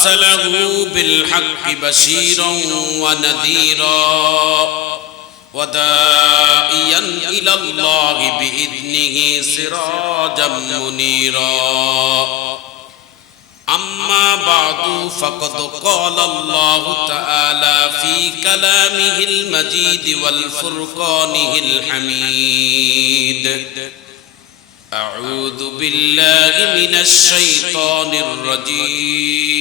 أرسله بالحق بشيرا ونذيرا وداعيا إلى الله بإذنه سراجا منيرا أما بعد فقد قال الله تعالى في كلامه المجيد والفرقانه الحميد أعوذ بالله من الشيطان الرجيم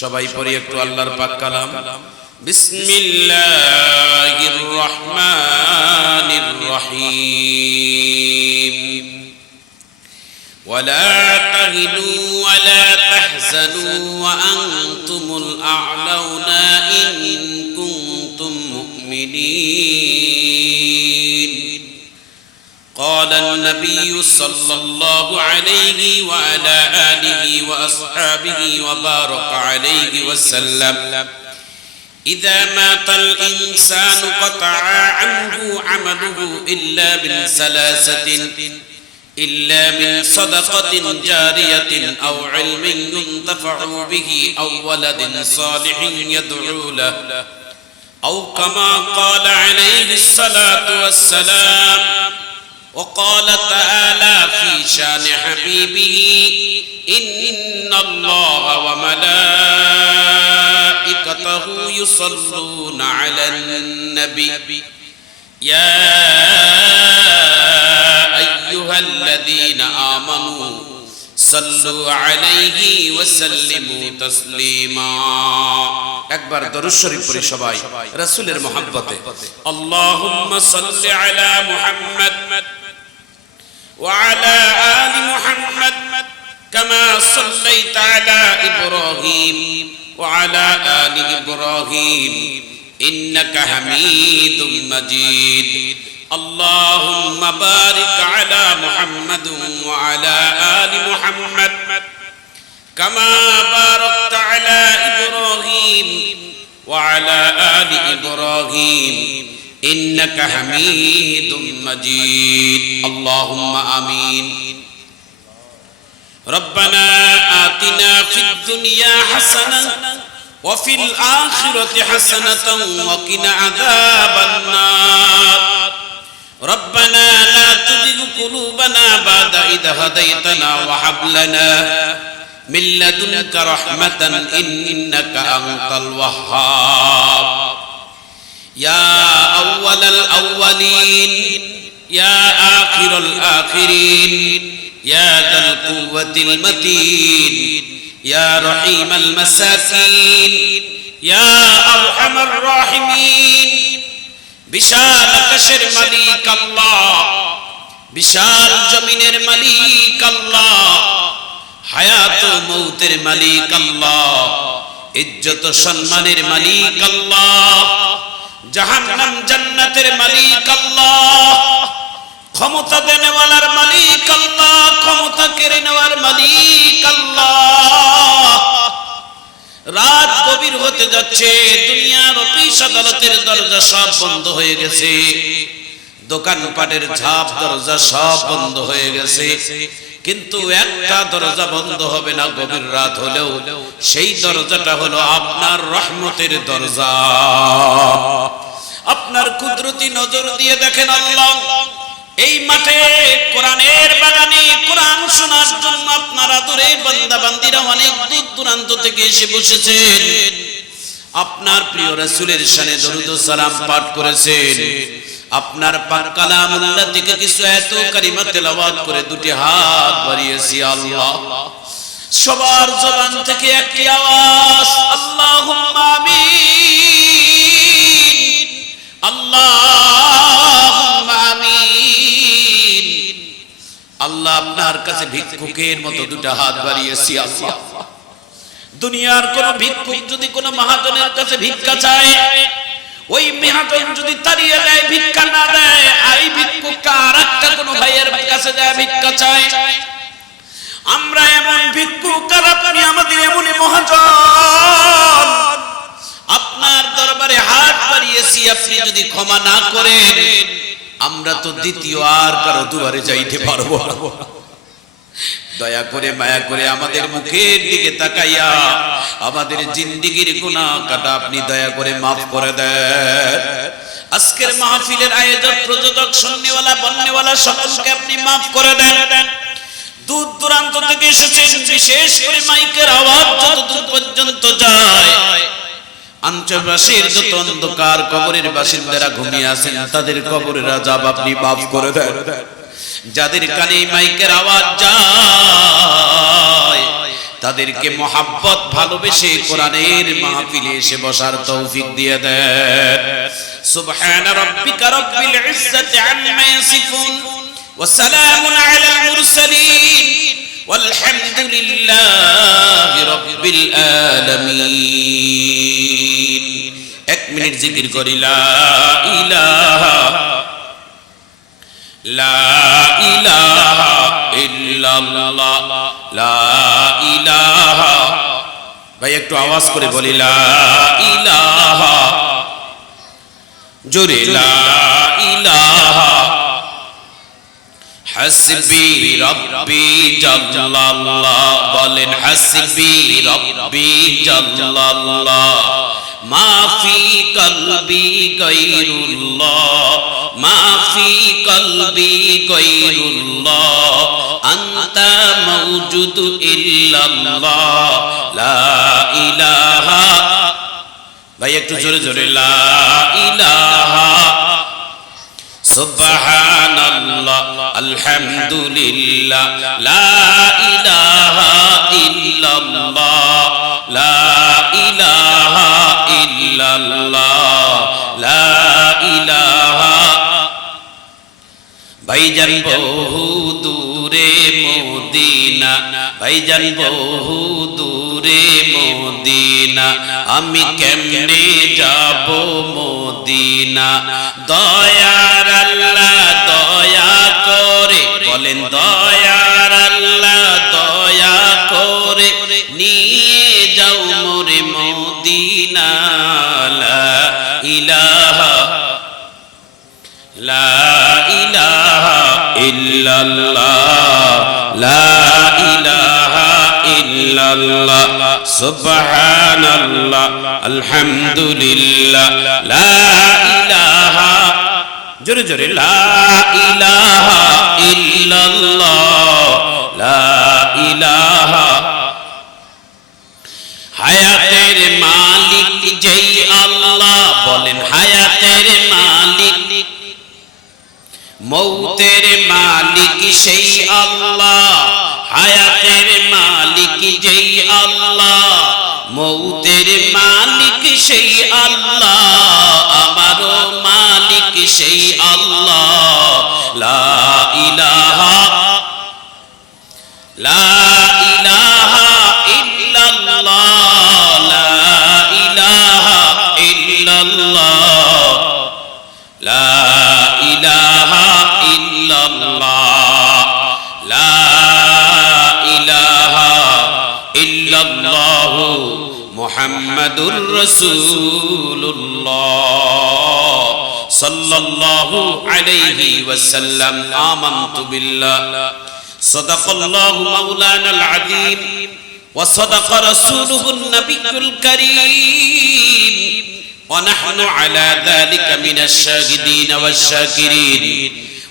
সবাই পড়ি একটু আল্লাহর পাক কালাম বিসমিল্লাহির রহমানির রহিম ولا تهنوا ولا تحزنوا وأنتم الأعلون إن كنتم مؤمنين قال النبي صلى الله عليه وعلى آله وأصحابه وبارك عليه وسلم إذا مات الإنسان قطع عنه عمله إلا من ثلاثة إلا من صدقة جارية أو علم ينتفع به أو ولد صالح يدعو له أو كما قال عليه الصلاة والسلام وقال تعالى في شان حبيبه إن الله وملائكته يصلون على النبي يا أيها الذين آمنوا صلوا عليه وسلموا تسليما একবার দরুদ শরীফ পড়ি সবাই রাসূলের মহব্বতে اللهم صل على محمد وعلى آل محمد كما صليت على إبراهيم وعلى آل إبراهيم إنك حميد مجيد اللهم بارك على محمد وعلى آل محمد كما باركت على إبراهيم وعلى آل إبراهيم إنك حميد مجيد اللهم آمين ربنا آتنا في الدنيا حسنة وفي الآخرة حسنة وقنا عذاب النار ربنا لا تزغ قلوبنا بعد إذ هديتنا وهب لنا من لدنك رحمة إنك أنت الوهاب يا أول الأولين يا آخر الآخرين يا ذا القوة المتين يا رحيم المساكين يا أرحم الراحمين বিশাল আকাশের মালিক আল্লাহ বিশাল জমিনের মালিক আল্লাহ হায়াত ও মৌতের মালিক আল্লাহ ইজ্জত ও সম্মানের মালিক আল্লাহ জাহান্নাম জান্নাতের মালিক আল্লাহ ক্ষমতা দেনেওয়ালার মালিক আল্লাহ ক্ষমতা কেড়ে নেওয়ার মালিক আল্লাহ রাত গভীর হতে যাচ্ছে দুনিয়ার অফিস আদালতের দরজা সব বন্ধ হয়ে গেছে দোকানপাটের ঝাপ দরজা সব বন্ধ হয়ে গেছে কিন্তু একটা দরজা বন্ধ হবে না গভীর রাত হলেও সেই দরজাটা হলো আপনার রহমতের দরজা আপনার কুদরতি নজর দিয়ে দেখেন আল্লাহ এই মাঠে কোরআনের বাগানে কোরআন শোনার জন্য আপনার আদরের বান্দা বান্দীরা অনেক দূর দূরান্ত থেকে এসে বসেছেন আপনার প্রিয় রাসূলের শানে দরুদ ও সালাম পাঠ করেছেন আপনার পাক কালামুল্লাহ থেকে কিছু আয়াত কারিমা তেলাওয়াত করে দুটি হাত বাড়িয়েছি আল্লাহ সবার জবান থেকে একটি আওয়াজ আল্লাহুম্মা আমিন আল্লাহুম্মা আমিন আল্লাহ আপনার কাছে ভিক্ষুকের মতো দুটো হাত বাড়িয়েছি আল্লাহ দুনিয়ার কোন ভিক্ষুক যদি কোন মহাজনের কাছে ভিক্ষা চায় ওই মহাজন যদি তাড়িয়ে দেয় ভিক্ষা না দেয় এই ভিক্ষুক আরেকটা কোন ভাইয়ের কাছে যায় ভিক্ষা চায় আমরা এমন ভিক্ষুক আর আপনি আমাদের এমনই মহাজন আপনার দরবারে হাত বাড়িয়েছি আপনি যদি ক্ষমা না করেন আমরা তো দ্বিতীয় আর কারো দুয়ারে যাইতে পারবো না দয়া করে মায়া করে আমাদের মুখের দিকে তাকাইয়া আমাদের জিন্দেগীর গুনাহ কাটা আপনি দয়া করে maaf করে দেন। আজকের মাহফিলের আয়োজক প্রযোজক শুননেওয়ালা বলনেওয়ালা সকলকে আপনি maaf করে দেন। দূর দূরান্ত থেকে এসেছেন, বিশেষ করে মাইকের আওয়াজ যত দূর পর্যন্ত যায়, আঞ্চলবাসীর যত অন্ধকার কবরের বাসিন্দারা ঘুমিয়ে আছেন তাদের কবরের আযাব আপনি maaf করে দেন। যাদের কানে মাইকের আওয়াজ যায় তাদেরকে মোহাব্বত ভালোবেসে কোরআনের মাহফিলে এসে বসার তৌফিক দিয়ে দেন। সুবহানা রাব্বিকা রাব্বিল ইজ্জাতি আম্মা ইয়াসিফুন ওয়া সালামুন আলাল মুরসালিন ওয়ালহামদুলিল্লাহি রাব্বিল আলামিন। 1 মিনিট জিকির করি লা ইলাহা লা ইলাহা ইল্লাল্লাহ লা ইলাহা। ভাই একটু আওয়াজ করে বলি লা ইলাহা, জোরে লা ইলাহা। হাসবি রাব্বি জাল্লাল্লাহ, বলেন হাসবি রাব্বি জাল্লাল্লাহ। মা ফি কলবি গায়রুল্লাহ, মা ফি কলবি গায়রুল্লাহ, আনতা মাওজুদু ইল্লাল্লাহ লা ইলাহা। ভাই একটু জোরে জোরে লা ইলাহা। সুবহানাল্লাহ আলহামদুলিল্লাহ লা ইলাহা ইল্লাল্লাহ লা ইলাহা ইল্লাল্লাহ লা ইলাহা। ভাইজান বহু দূরে মদিনা, ভাইজান বহু দূরে মদিনা, আমি কেমনে যাব মদিনা। দয়ার আল্লাহ দয়া করে, বলেন দয়ার আল্লাহ দয়া করে নিয়ে যাও মোরে মদিনা। লা ইলাহা লা ইলাহা ইল্লাল্লাহ লা ইলাহা ইল্লাল্লাহ। সুবহানাল্লাহ আলহামদুলিল্লাহ লা ইলাহা, জোরে জোরে লা ইলাহা ইল্লাল্লাহ লা ইলাহা। হায়াতের মালিক যেই আল্লাহ, বলেন হায়াতের মালিক, মৌতের মালিক সেই আল্লাহ। হায়াতের মালিক যেই আল্লাহ, মৌতের মালিক সেই আল্লাহ, আমারও মালিক সেই আল্লাহ। লা ইলাহা লা ইলাহা ইল্লাল্লাহ লা ইলাহা ইল্লাল্লাহ লা ইলাহা ইল্লাল্লাহ লা ইলাহা ইল্লাল্লাহ মুহাম্মাদুর রাসূলুল্লাহ সাল্লাল্লাহু আলাইহি ওয়াসাল্লাম। আমানতু বিল্লাহ সাদাকাল্লাহু মাওলানাল আযীম ওয়া সাদাকা রাসূলুহুন নাবিয়্যুল কারীম ওয়া নাহনু আলা যালিকা মিনাশ শাহিদিন ওয়াশ শাকিরিন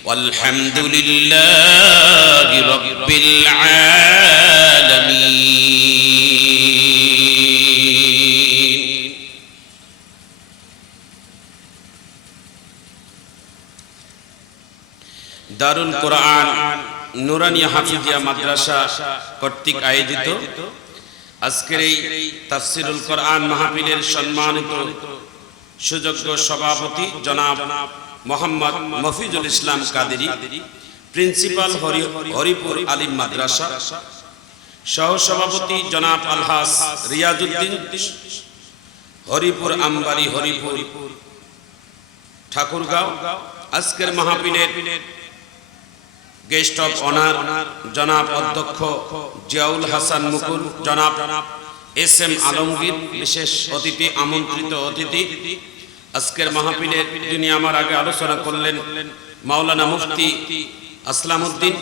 ওয়ালহামদুলিল্লাহি রাব্বিল আলামিন। দারুল কোরআন নুরানিয়া হাফিজিয়া মাদ্রাসা কর্তৃক আয়োজিত আজকের এই তাফসিরুল কোরআন মাহফিলের সম্মানিত সুযোগ্য সভাপতি জনাব মোহাম্মদ মফিজুল ইসলাম কাদেরী, প্রিন্সিপাল হরিপুর আলিম মাদ্রাসা, সহ সভাপতি জনাব আলহাজ রিয়াজউদ্দিন হরিপুর আমবাড়ি হরিপুর ঠাকুরগাঁও। আজকের মাহফিলের গেস্ট অফ অনার জনাব অধ্যক্ষ জিয়াউল হাসান মুকুল, জনাব এস.এম. আলমগীর বিশেষ অতিথি, আমন্ত্রিত অতিথি। আজকের মাহফিলের যিনি আমার আগে আলোচনা করলেন মাওলানা মুফতি আসলামউদ্দিন,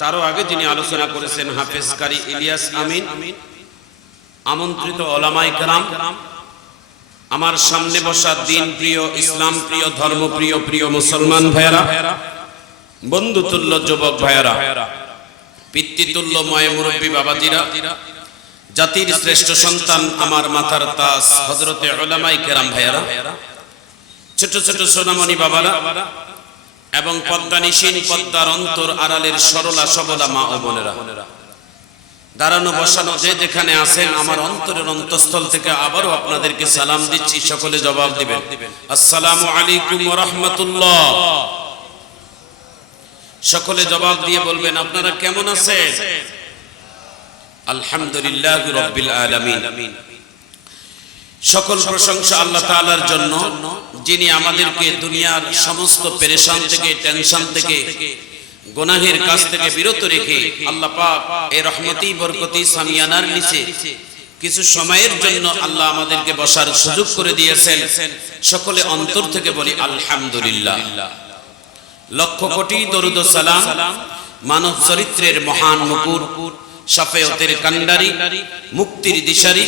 তারও আগে যিনি আলোচনা করেছেন হাফেজ কারি ইলিয়াস আমিন, আমন্ত্রিত ওলামায়ে কেরাম, আমার সামনে বসা দিন প্রিয়, ইসলাম প্রিয়, ধর্ম প্রিয়, প্রিয় মুসলমান ভাইয়েরা, বন্ধুতুল্য যুবক ভাইয়েরা, পিতৃতুল্য ময় মুরব্বী বাবাজিরা, জাতির শ্রেষ্ঠ সন্তান, আমার মাথার তাজ হযরতে উলামায়ে কেরাম ভাইয়েরা, ছোট ছোট সোনামণি বাবারা এবং পদ্মানিশীন, পদ্মার অন্তর আড়ালের সরলা সবলা মা ও বোনেরা, দাঁড়ানো বসানো যে যেখানে আছেন, আমার অন্তরের অন্তঃস্থল থেকে আবারও আপনাদেরকে সালাম দিচ্ছি। সকলে জবাব দিবেন আসসালামু আলাইকুম ওয়া রাহমাতুল্লাহ। সকলে জবাব দিয়ে বলবেন আপনারা কেমন আছেন? আলহামদুলিল্লাহি রাব্বিল আলামিন। সকল প্রশংসা আল্লাহ তাআলার জন্য, যিনি আমাদেরকে দুনিয়ার সমস্ত পেরেশান থেকে, টেনশন থেকে, গুনাহের কাজ থেকে বিরত রেখে আল্লাহ পাক এই রহমতি বরকতি সামিয়ানার নিচে কিছু সময়ের জন্য আল্লাহ আমাদেরকে বসার সুযোগ করে দিয়েছেন। সকলে অন্তর থেকে বলি আলহামদুলিল্লাহ। লক্ষ কোটি দরুদ ও সালাম মানব চরিত্রের মহান মুকুট, শাফায়াতের কান্ডারি, মুক্তির দিশারি,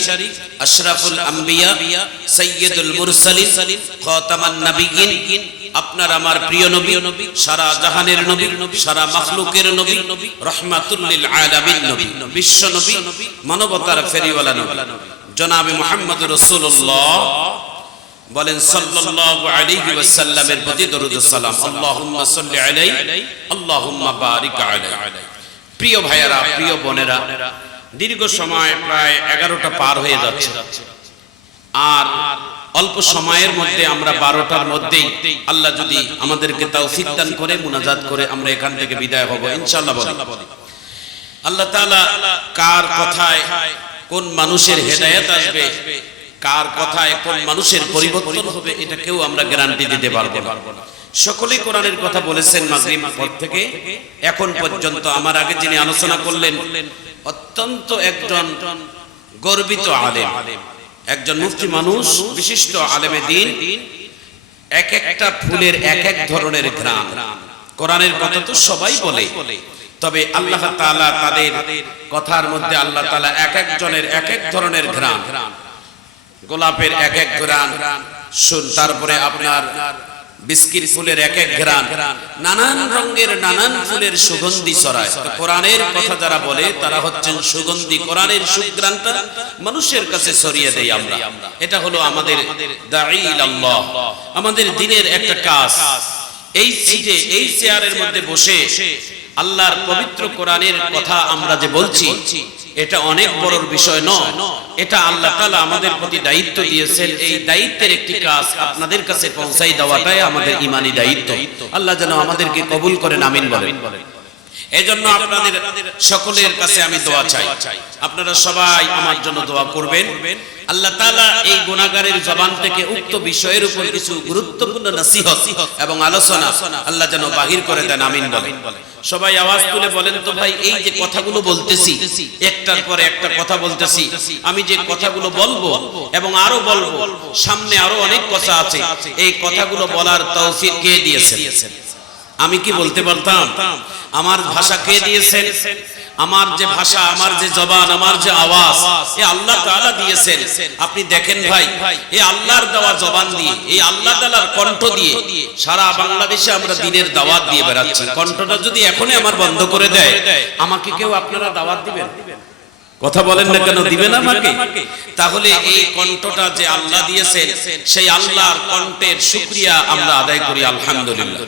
আশরাফুল আম্বিয়া, সাইয়্যিদুল মুরসালিন, খাতামান নবিয়্যিন, আপনার আমার প্রিয় নবী, সারা জাহানের নবী, সারা মাখলুকের নবী, রাহমাতুল লিল আলামিন নবী, বিশ্ব নবী, মানবতার ফেরিওয়ালা নবী জনাবে মুহাম্মদুর রাসূলুল্লাহ বলেন সাল্লাল্লাহু আলাইহি ওয়াসাল্লামের প্রতি দরুদ ও সালাম। আল্লাহুম্মা সাল্লি আলাইহি, আল্লাহুম্মা বারিক আলাইহি। প্রিয় ভাইয়েরা, প্রিয় বোনেরা, দীর্ঘ সময় প্রায় 11টা পার হয়ে যাচ্ছে, আর অল্প সময়ের মধ্যে আমরা 12টার মধ্যেই আল্লাহ যদি আমাদেরকে তৌফিক দান করে মুনাজাত করে আমরা এখান থেকে বিদায় হব ইনশাআল্লাহ। বলি আল্লাহ তাআলা কার কথায় কোন মানুষের হেদায়েত আসবে, কার কথায় কোন মানুষের পরিবর্তন হবে, এটা কেউ আমরা গ্যারান্টি দিতে পারবো না। সকলেই কোরআনের কথা বলেছেন মাগরিব পর থেকে এখন পর্যন্ত। আমার আগে যিনি আলোচনা করলেন অত্যন্ত একজন গর্বিত আলেম, একজন মুফতি মানুষ, বিশিষ্ট আলেমে দ্বীন। এক একটা ফুলের এক এক ধরনের ঘ্রাণ। কোরআনের কথা তো সবাই বলে, তবে আল্লাহ তাআলা তাদের কথার মধ্যে আল্লাহ তাআলা এক একজনের এক এক ধরনের ঘ্রাণ। গোলাপের এক এক ঘ্রাণ, তারপরে আপনার বিস্কিট ফুলের এক এক ঘ্রাণ, নানান রঙের নানান ফুলের সুগন্ধি ছড়ায়। তো কোরআনের কথা যারা বলে তারা হচ্ছেন সুগন্ধি। কোরআনের সুঘ্রাণটা মানুষের কাছে ছড়িয়ে দেই আমরা। এটা হলো আমাদের দাঈ ইলাল্লাহ, আমাদের দ্বীনের একটা কাজ। এই সিটে, এই চেয়ারের মধ্যে বসে আল্লাহর পবিত্র কোরআনের কথা আমরা যে বলছি, এটা অনেক বড় বিষয় নয়। এটা আল্লাহ তাআলা আমাদের প্রতি দায়িত্ব দিয়েছেন। এই দায়িত্বের একটি কাজ আপনাদের কাছে পৌঁছাই দেওয়াটাই আমাদের ঈমানি দায়িত্ব। আল্লাহ যেন আমাদেরকে কবুল করেন, আমিন বলেন। এজন্য আপনাদের সকলের কাছে আমি দোয়া চাই, আপনারা সবাই আমার জন্য দোয়া করবেন। আল্লাহ তাআলা এই গুনাহগারের জবান থেকে উক্ত বিষয়ের উপর কিছু গুরুত্বপূর্ণ নসিহত এবং আলোচনা আল্লাহ যেন বাহির করে দেন, আমিন বলেন। সবাই আওয়াজ তুলে বলেন তো ভাই, এই যে কথাগুলো বলতেছি, একটার পরে একটা কথা বলতেছি, আমি যে কথাগুলো বলবো এবং আরো বলবো, সামনে আরো অনেক কথা আছে, এই কথাগুলো বলার তৌফিক কে দিয়েছেন? আমি কি বলতে পারতাম? আমার ভাষা কে দিয়েছেন? আমার যে ভাষা, আমার যে জবান, আমার যে আওয়াজ, এ আল্লাহ তাআলা দিয়েছেন। আপনি দেখেন ভাই, এই আল্লাহর দেওয়া জবান দিয়ে, এই আল্লাহ তাআলার কণ্ঠ দিয়ে সারা বাংলাদেশে আমরা দ্বীনের দাওয়াত দিয়ে বেড়াচ্ছি। কণ্ঠটা যদি এখনই আমার বন্ধ করে দেয়, আমাকে কেউ আপনারা দাওয়াত দিবেন? কথা বলেন না কেন, দিবেন আমাকে? তাহলে এই কণ্ঠটা যে আল্লাহ দিয়েছেন, সেই আল্লাহর কণ্ঠের শুকরিয়া আমরা আদায় করি আলহামদুলিল্লাহ।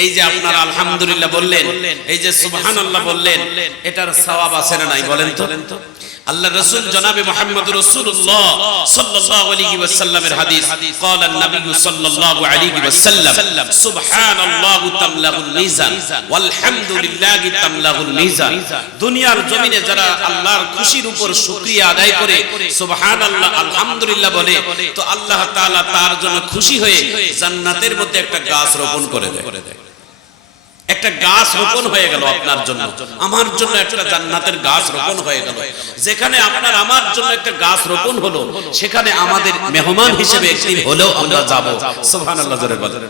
এই যে আপনারা আলহামদুলিল্লাহ বললেন, এই যে সুবহানাল্লাহ বললেন, এটার সওয়াব আছে না নাই বলেন তো? আল্লাহ রাসূল জনাবে মুহাম্মদুর রাসূলুল্লাহ সাল্লাল্লাহু আলাইহি ওয়াসাল্লামের হাদিস, ক্বালা আন-নবী সাল্লাল্লাহু আলাইহি ওয়াসাল্লাম, সুবহানাল্লাহু তামলাউল মিজান ওয়াল হামদুলিল্লাহি তামলাউল মিজান। দুনিয়ার জমিনে যারা আল্লাহর খুশির উপর শুকরিয়া আদায় করে সুবহানাল্লাহ, আলহামদুলিল্লাহ বলে, তো আল্লাহ তাআলা তার জন্য খুশি হয়ে জান্নাতের মধ্যে একটা গাছ রোপণ করে দেয়। একটা গাছ রোপণ হয়ে গেল আপনার জন্য, আমার জন্য একটা জান্নাতের গাছ রোপণ হয়ে গেল। যেখানে আপনার আমার জন্য একটা গাছ রোপণ হলো, সেখানে আমাদের মেহমান হিসেবে একদিন হলেও আমরা যাব। সুবহানাল্লাহ জোরে বলেন।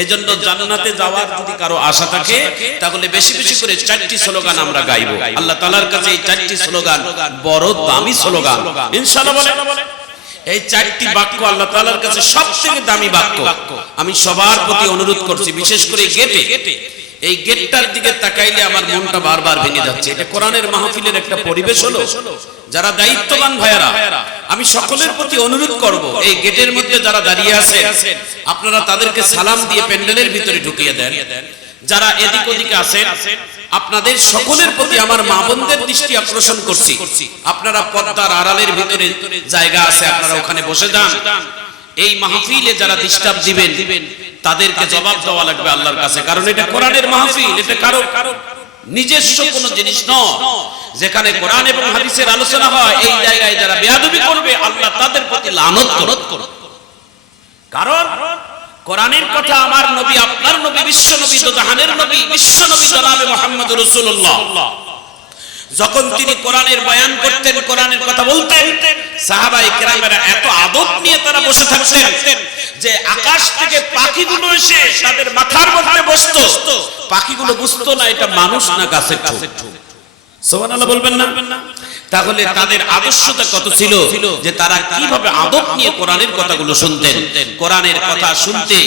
এইজন্য জান্নাতে যাওয়ার যদি কারো আশা থাকে, তাহলে বেশি বেশি করে 4টি স্লোগান আমরা গাইবো। আল্লাহ তাআলার কাছে এই 4টি স্লোগান বড় দামি স্লোগান, ইনশাআল্লাহ বলেন। এই 4টি বাক্য আল্লাহ তাআলার কাছে সবথেকে দামি বাক্য। আমি সবার প্রতি অনুরোধ করছি, বিশেষ করে গেটে, এই গেটটার দিকে তাকাইলে আমার মনটা বারবার ভেঙে যাচ্ছে। এটা কোরআনের মাহফিলের একটা পরিবেশ হলো। যারা দায়িত্ববান ভাইয়েরা, আমি সকলের প্রতি অনুরোধ করব, এই গেটের মধ্যে যারা দাঁড়িয়ে আছেন আপনারা তাদেরকে সালাম দিয়ে প্যান্ডেলের ভিতরে ঢুকিয়ে দেন। যারা এদিক ওদিকে আছেন আপনাদের সকলের প্রতি আমার মা বোনদের দৃষ্টি আকর্ষণ করছি, আপনারা পর্দার আড়ালের ভিতরে জায়গা আছে, আপনারা ওখানে বসে যান। এই মাহফিলে যারা ডিস্টার্ব দিবেন তাদেরকে জবাব দেওয়া লাগবে আল্লাহর কাছে, কারণ এটা কোরআনের মাহফিল, এটা কারো নিজস্ব কোনো জিনিস নয়। যেখানে কোরআন এবং হাদিসের আলোচনা হয়, এই জায়গায় যারা বেয়াদবি করবে আল্লাহ তাদের প্রতি লানত করবে। কারণ কোরআনের কথা আমার নবী, আপনার নবী, বিশ্ব নবী, জাহানের নবী, বিশ্ব নবী জনাবে মুহাম্মদুর রাসূলুল্লাহ, যখন তিনি কোরআনের বয়ান করতেন, কোরআনের কথা বলতেন, সাহাবায়ে কেরামেরা এত আদব নিয়ে তারা বসে থাকতেন যে আকাশ থেকে পাখিগুলো এসে তাদের মাথার মধ্যে বসতো। পাখিগুলো বুঝতো না এটা মানুষ না গাছের ঠোঁট। সুবহানাল্লাহ বলবেন না? তাহলে তাদের আদর্শতা কত ছিল যে তারা কিভাবে আদব নিয়ে কোরআনের কথাগুলো শুনতেন। কোরআনের কথা শুনতে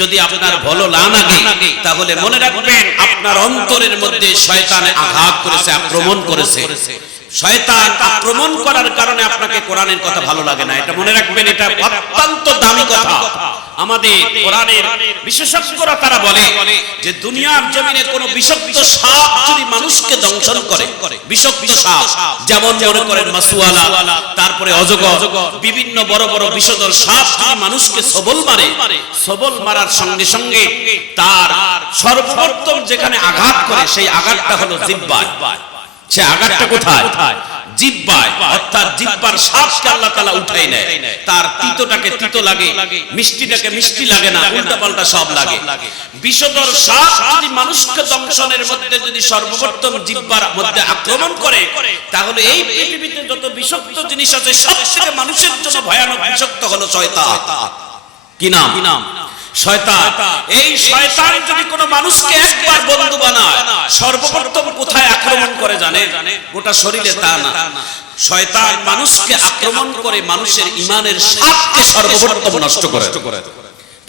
যদি আপনার ভালো না লাগে, তাহলে মনে রাখবেন আপনার অন্তরের মধ্যে শয়তান আঘাত করেছে, আক্রমণ করেছে। শয়তান আক্রমণ করার কারণে আপনাকে কোরআনের কথা ভালো লাগে না, এটা মনে রাখবেন। এটা অত্যন্ত দামি কথা। আমাদের কোরআনের বিশেষজ্ঞরা তারা বলে যে দুনিয়ার জমিনে কোন বিষাক্ত সাপ যদি মানুষকে দংশন করে, বিষাক্ত সাপ যেমন মনে করেন মাসুয়ালা, তারপরে অজগর, বিভিন্ন বড় বড় বিষধর সাপ যদি মানুষকে সবল মারে, সবল মারার সঙ্গে সঙ্গে তার সর্বপ্রথম যেখানে আঘাত করে সেই আঘাতটা হলো জিহ্বায়। সে আঘাতটা কোথায়? জিহ্বায়। অর্থাৎ জিহ্বার শ্বাসকে আল্লাহ তাআলা উঠাই নেয়। তার তিতটাকে তিতো লাগে, মিষ্টিটাকে মিষ্টি লাগে না, উল্টাপাল্টা সব লাগে। বিষধর সাপ যদি মানুষকে দংশনের মধ্যে যদি সর্বপ্রথম জিহ্বার মধ্যে আক্রমণ করে, তাহলে এই পৃথিবীতে যত বিষাক্ত জিনিস আছে সবথেকে মানুষের জন্য ভয়ানক বিষাক্ত হলো শয়তান। কি নাম? শয়তান। এই শয়তান যদি কোনো মানুষকে একবার বন্ধু বানায়, সর্বপ্রথম কোথায় আক্রমণ করে জানেন? গোটা শরীরে তা না, শয়তান মানুষকে আক্রমণ করে মানুষের ঈমানের সাতকে সর্বপ্রথম নষ্ট করে।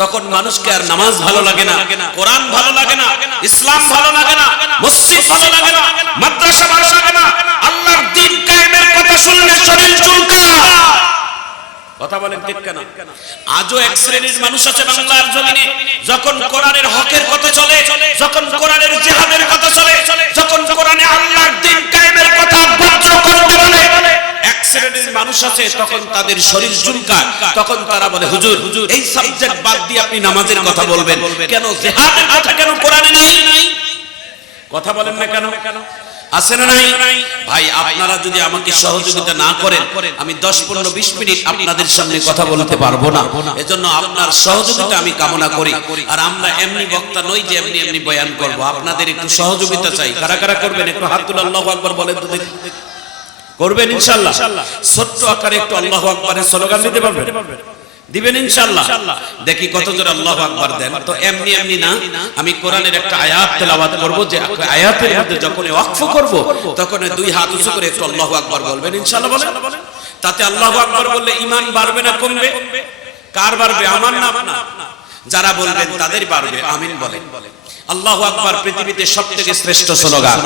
তখন মানুষকে আর নামাজ ভালো লাগে না, কোরআন ভালো লাগে না, ইসলাম ভালো লাগে না, মসজিদ ভালো লাগে না, মাদ্রাসা ভালো লাগে না। আল্লাহর দ্বীন কায়েমের কথা শুনলে শরীর চুলকায়। কথা বলেন ঠিক কেন? আজও এক শ্রেণীর মানুষ আছে বাংলার জমিনে, যখন কোরআনের হকের কথা চলে, যখন কোরআনের জিহাদের কথা চলে, যখন কোরআনে আল্লাহর দ্বীন কায়েমের কথা বজ্রকণ্ঠে বলে, এক শ্রেণীর মানুষ আছে তখন তাদের শরীর চুলকায়। তখন তারা বলে হুজুর এই সাবজেক্ট বাদ দিয়ে আপনি নামাজের কথা বলবেন কেন? জিহাদের কথা কেন কোরআনে নাই? কথা বলেন না কেন? আছে না নাই? ভাই আপনারা যদি আমাকে সহযোগিতা না করেন, আমি 10-15-20 মিনিট আপনাদের সামনে কথা বলতে পারবো না। এজন্য আপনার সহযোগিতা আমি কামনা করি। আর আমরা এমনি বক্তা নই যে এমনি এমনি বয়ান করব, আপনাদের একটু সহযোগিতা চাই। কারা কারা করবেন? একটু হাত তুলে আল্লাহু আকবার বলেন তো দেখি। করবেন ইনশাআল্লাহ? ছোট্ট আকারে একটু আল্লাহু আকবারের স্লোগান দিতে পারবেন? দিবেন ইনশাআল্লাহ? দেখি কত জোরে আল্লাহু আকবার দেন। তো এমনি এমনি না, আমি কোরআনের একটা আয়াত তেলাওয়াত করব, যে আয়াতের মধ্যে যখন ওয়াকফ করব তখন দুই হাত উঁচু করে একটু আল্লাহু আকবার বলবেন ইনশাআল্লাহ। বলেন। তাতে আল্লাহু আকবার বললে ঈমান বাড়বে না কমবে? কার বাড়বে? আমার না আপনার? যারা বলবেন তাদের বাড়বে। আমিন বলেন। আল্লাহু আকবার পৃথিবীতে সবথেকে শ্রেষ্ঠ স্লোগান,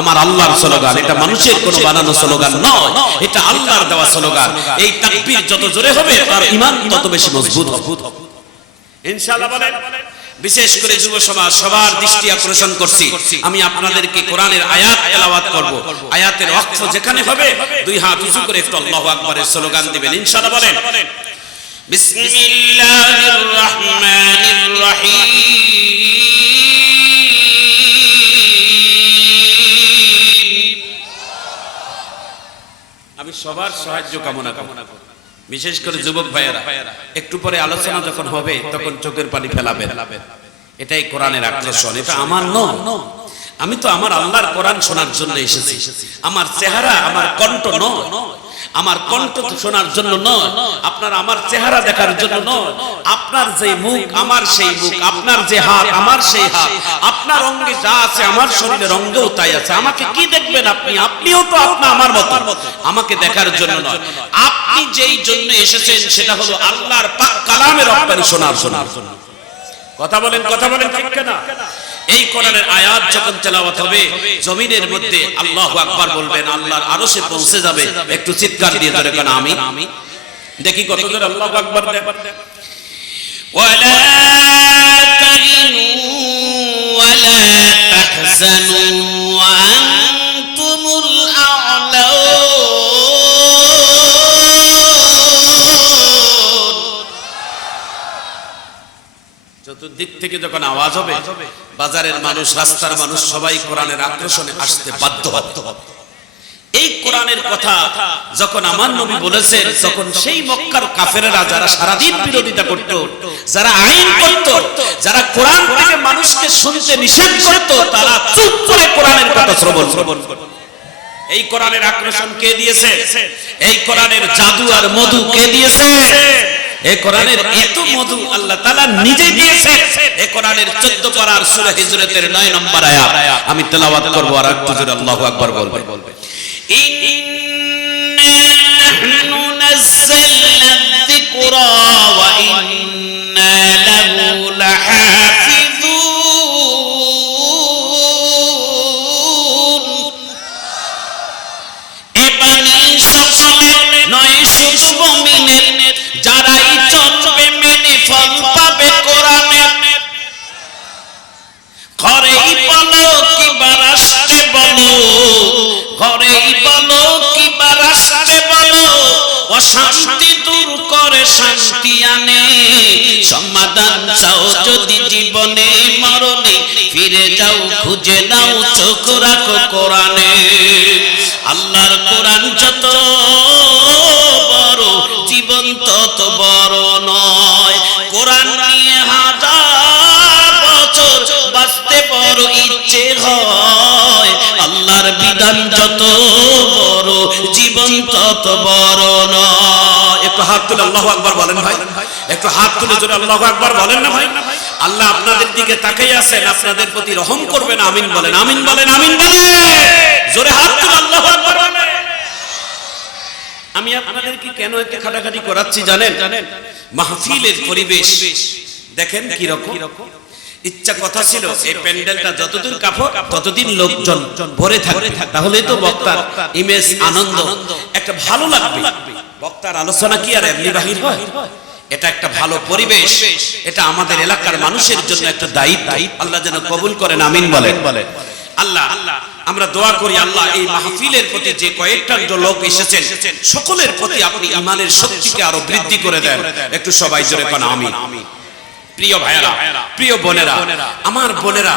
আমার আল্লাহর স্লোগান। এটা মানুষের কোনো বানানো স্লোগান নয়, এটা আল্লাহর দেওয়া স্লোগান। এই তাকবীর যত জোরে হবে তার ঈমান তত বেশি মজবুত হবে ইনশাআল্লাহ। বলেন। বিশেষ করে যুব সমাজ সবার দৃষ্টি আকর্ষণ করছি, আমি আপনাদেরকে কোরআনের আয়াত তেলাওয়াত করব। আয়াতের ওয়াকফ যেখানে হবে দুই হাত উঁচু করে একটু আল্লাহু আকবারের স্লোগান দিবেন ইনশাআল্লাহ। বলেন। বিসমিল্লাহির রহমানির রহিম। আমি সবার সাহায্য কামনা করি, বিশেষ করে যুবক ভাইয়েরা। একটু পরে আলোচনা যখন হবে তখন চোখের পানি ফেলাবেন। এটাই কোরআনের আকর্ষণ, এটা আমার নয়। আমি তো আমার আল্লাহর কোরআন শোনার জন্য এসেছি। আমার চেহারা আমার কণ্ঠ নয়, আমার কণ্ঠ শোনার জন্য নয়, আপনার আমার চেহারা দেখার জন্য নয়। আপনার যে মুখ আমার সেই মুখ, আপনার যে হাত আমার সেই হাত, আপনার অঙ্গে যা আছে আমার শরীরের অঙ্গেও তাই আছে। আমাকে কি দেখবেন আপনি? আপনিও তো আপনা আমার মতো, আমাকে দেখার জন্য নয়। আপনি যেই জন্য এসেছেন সেটা হলো আল্লাহর পাক কালামের রব্বানি শোনার জন্য। কথা বলেন ঠিক কিনা? এই কোরআনের আয়াত যখন তেলাওয়াত হবে জমিনের মধ্যে আল্লাহু আকবার বলবেন, আল্লাহর আরশে পৌঁছে যাবে। একটু চিৎকার দিয়ে জোরে কেন আমি দেখি কত জোরে আল্লাহু আকবার দেন। ওয়ালা তাহিনু ওয়ালা তাহজানু ওয়া আনতুমুল চতুর্দিক থেকে যখন আওয়াজ হবে বাজারের মানুষ, রাস্তার মানুষ সবাই কোরআনের আকর্ষণে আসতে বাধ্য হবে। এই কোরআনের কথা যখন আমার নবী বলেছেন তখন সেই মক্কার কাফেরেরা যারা সারাদিন বিরোধিতা করত, যারা আইন করত, যারা কোরআন থেকে মানুষকে শুনতে নিষেধ করত, তারা চুপ করে কোরআনের কথা শ্রবণ করত। এই কোরআনের আকর্ষণ কে দিয়েছে? এই কোরআনের জাদু আর মধু কে দিয়েছে? এই কোরআনের এত মধু আল্লাহ তাআলা নিজে দিয়েছেন। এই কোরআনের 14 পারার সূরা হিজরতের 9 নম্বর আয়াত আমি তেলাওয়াত করব, আর একটু জোরে আল্লাহু আকবার বলবেন। ইন্না নাহনু নাযালনা যিকরা ওয়া ইন্না লাহু লাহাফিজুন। এবানি সকলে নয় শুধু মুমিনের, যারাই চলবে মেনে ফল পাবে কোরআনের। ঘরেই বলো কিংবা রাস্তে বলো, ঘরেই বলো কিংবা রাস্তে বলো, অশান্তি দূর করে শান্তি আনে। সমাধান চাও যদি জীবনে মরণে, ফিরে যাও খুঁজে নাও চোখ রাখো কোরআনে। আল্লাহর কোরআন যত বড় জীবন তত বড় নয়। কোরআন নিয়ে হাজার বছর বাঁচতে বড় ইচ্ছে হয়। আল্লাহর বিধান যত বড় জীবন তত বড় নয়। একটু হাত তুলে আল্লাহু আকবার বলেন ভাই, একটু হাত তুলে জোরে আল্লাহু আকবার বলেন না ভাই। আল্লাহ আপনাদের দিকে তাকিয়ে আছেন, আপনাদের প্রতি রহম করবেন। আমিন বলেন, আমিন বলেন, আমিন বলেন। জোরে হাত তুলে আল্লাহু আকবার বলেন। আমি আপনাদেরকে কেন এত খাটাখাটি করাচ্ছি জানেন? মাহফিলের পরিবেশ দেখেন কি রকম। ইচ্ছা কথা ছিল এই প্যান্ডেলটা যতদিন কাঁপো ততদিন লোকজন ভরে থাকবে, তাহলে তো বক্তার ইমেজ আনন্দ একটা ভালো লাগবে। বক্তার আলোচনা কি আর এমনি বাহির হয়? এটা একটা ভালো পরিবেশ, এটা আমাদের এলাকার মানুষের জন্য একটা দায়িত্ব। আল্লাহ যেন কবুল করেন, আমিন বলেন। আল্লাহ আমরা দোয়া করি, আল্লাহ এই মাহফিলের প্রতি যে কয়েকটা লোক এসেছেন সকলের প্রতি আপনি ঈমানের শক্তিকে আরো বৃদ্ধি করে দেন। একটু সবাই জোরে কোন আমিন। প্রিয় ভাইরা, প্রিয় বোনেরা, আমার বোনেরা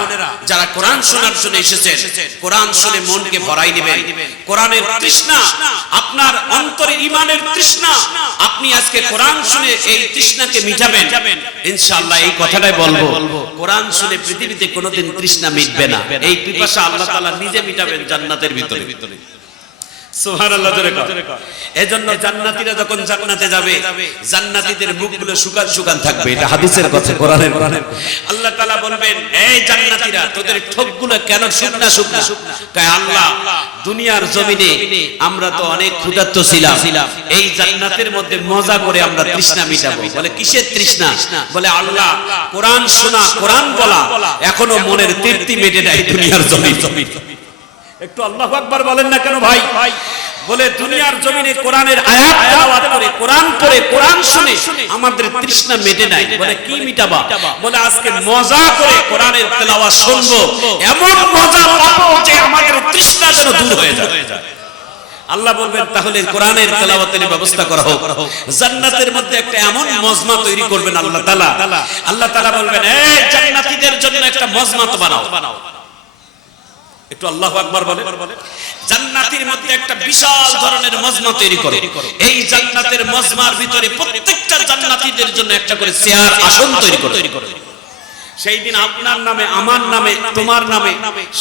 যারা কোরআন শোনার জন্য এসেছেন, কোরআন শুনে মনকে ভরাই নেবেন। কোরআনের তৃষ্ণা আপনার অন্তরে, ঈমানের তৃষ্ণা, আপনি আজকে কোরআন শুনে এই তৃষ্ণাকে মিটাবেন ইনশাআল্লাহ। এই কথাটাই বলবো, কোরআন শুনে পৃথিবীতে কোনোদিন তৃষ্ণা মিটবে না। এই পিপাসা আল্লাহ তাআলা নিজে মিটাবেন জান্নাতের ভিতরে। সুবহানাল্লাহ জোরে কর। এজন্য জান্নাতীরা যখন জান্নাতে যাবে জান্নাতীদের মুখগুলো শুকান শুকান থাকবে, এটা হাদিসের কথা, কোরআনের কথা। আল্লাহ তাআলা বলবেন, এই জান্নাতীরা তোদের ঠোঁটগুলো কেন শুকনা শুকনা? তাই আল্লাহ দুনিয়ার জমিনে আমরা তো অনেক ক্ষুধার্ত ছিলাম, এই জান্নাতের মধ্যে মজা করে আমরা তৃষ্ণা মিটাবো। বলে কিসের তৃষ্ণা? বলে আল্লাহ কোরআন শোনা, কোরআন বলা এখনো মনের তৃপ্তি মেটে নাই দুনিয়ার জমিনে। একটু আল্লাহু আকবার বলেন না কেন ভাই? বলে দুনিয়ার জমিনে কোরআনের আয়াত তেলাওয়াত করে, কোরআন পড়ে, কোরআন শুনে আমাদের তৃষ্ণা মেটে নাই। বলে কি মিটাবা? বলে আজকে মজা করে কোরআনের তেলাওয়াত শুনবো, এমন মজা পাবো যে আমাদের তৃষ্ণা যেন দূর হয়ে যায়। আল্লাহ বলবেন তাহলে কোরআনের তেলাওয়াতের ব্যবস্থা করা হোক। জান্নাতের মধ্যে একটা এমন মজমা তৈরি করবেন আল্লাহ তাআলা। আল্লাহ তাআলা বলবেন, এই জান্নাতীদের জন্য একটা মজমা তো বানাও। একটু আল্লাহু আকবার বলেন। জান্নাতের মধ্যে একটা বিশাল ধরনের মজমা তৈরি করো। এই জান্নাতের মজমার ভিতরে প্রত্যেকটা জান্নাতীদের জন্য একটা করে চেয়ার আসন তৈরি করো। সেই দিন আপনার নামে, আমার নামে, তোমার নামে,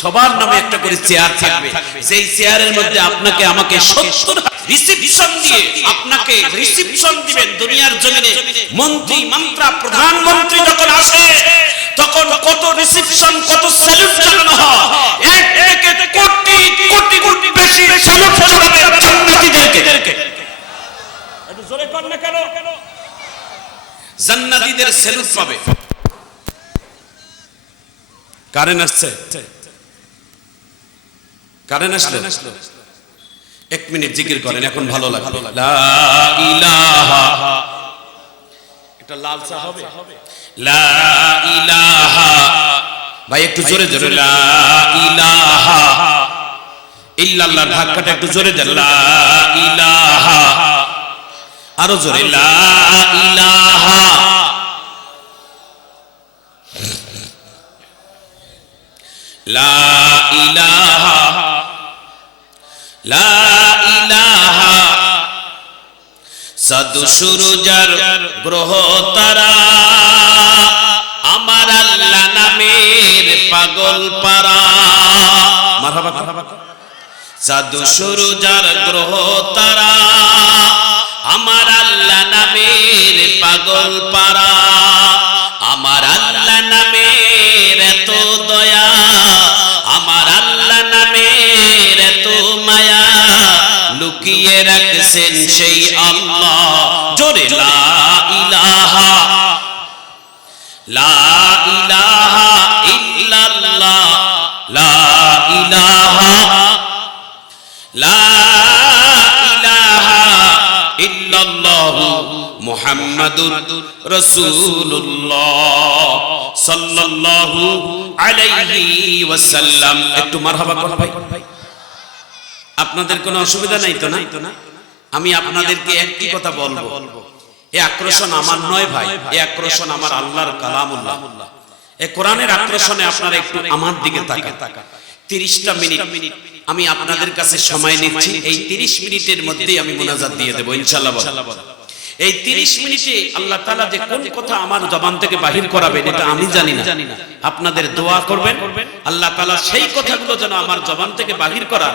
সবার নামে একটা করে চেয়ার থাকবে। সেই চেয়ারের মধ্যে আপনাকে আমাকে 70 রিসিপশন দিয়ে আপনাকে রিসিপশন দিবেন। দুনিয়ার জমিনে মন্ত্রী, মন্ত্রা, প্রধানমন্ত্রী যখন আসে তখন কত রিসিপশন, কত স্যালুট জানানো হয়। এক থেকে কোটি কোটি কোটি বেশি স্যালুট জানাবে জান্নাতীদেরকে। একটু জোরে কর না কেন? জান্নাতীদের স্যালুট পাবে। কারেন্ট আসছে, কারেন্ট আসলো, 1 মিনিট জিকির করেন, এখন ভালো লাগবে। লা ইলাহা, এটা লাল চা হবে। লা ইলাহা, ভাই একটু জোরে জোরে। লা ইলাহা ইল্লাল্লাহ, ধাক্কাটা একটু জোরে দেন। লা ইলাহা, আরো জোরে। লা ইলাহা, লা ইলাহা, লা ইলাহা। সাদু সুরুজার গ্রহ তারা, আমার আল্লাহ নামের পাগল পারা। মারহাবা মারহাবা। সাদু সুরুজার গ্রহ তারা, আমার আল্লাহ নামের পাগল পারা। আমার আল্লাহ নামের এত দয়া, আমার আল্লাহ নামের এত মায়া, লুকিয়ে রাখছেন সেই আল্লাহ। জোরে লা ইলাহা, লা ইলাহা ইল্লাল্লাহ, লা ইলাহা, লা ইলাহা ইল্লাল্লাহ, মুহাম্মাদুর রাসূলুল্লাহ সাল্লাল্লাহু আলাইহি ওয়াসাল্লাম। একটু মারহাবা কর ভাই। আপনাদের কোনো অসুবিধা নাই তো? না, আমি আপনাদেরকে একটি কথা বলবো, এই আকর্ষণ আমার নয় ভাই, এই আকর্ষণ আমার আল্লাহর কালামুল্লাহ। এই কোরআনের আকর্ষণে আপনারা একটু আমার দিকে তাকান। 30টা মিনিট আমি আপনাদের কাছে সময় নিচ্ছি। এই 30 মিনিটের মধ্যেই আমি মুনাজাত দিয়ে দেব ইনশাআল্লাহ। এই 30 মিনিটে আল্লাহ তাআলা যে কোন কথা আমার জবান থেকে বাহির করাবেন এটা আমি জানি না। আপনাদের দোয়া করবেন আল্লাহ তাআলা সেই কথাগুলো যেন আমার জবান থেকে বাহির করা,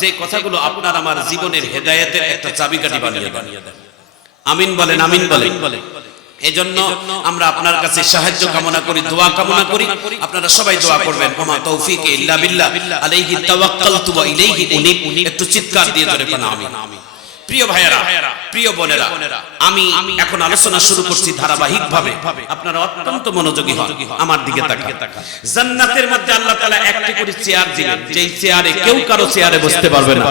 যে কথাগুলো আপনার আমার জীবনের হেদায়েতের একটা চাবিকাঠি বানিয়ে দেন। আমিন বলেন, আমিন বলেন। এজন্য আমরা আপনার কাছে সাহায্য কামনা করি, দোয়া কামনা করি। আপনারা সবাই দোয়া করবেন। ওমা তৌফিকে ইল্লা বিল্লাহ, আলাইহি তাওয়াক্কালতু ওয়া ইলাইহি উনীব। একটু চিৎকার দিয়ে জোরে বলেন আমিন। প্রিয় ভাইয়েরা, প্রিয় বোনেরা, আমি এখন আলোচনা শুরু করছি ধারাবাহিকভাবে। আপনারা অত্যন্ত মনোযোগী হন, আমার দিকে তাকান। জান্নাতের মধ্যে আল্লাহ তাআলা একটি করে চেয়ার দিবেন, যেই চেয়ারে কেউ কারো চেয়ারে বসতে পারবে না।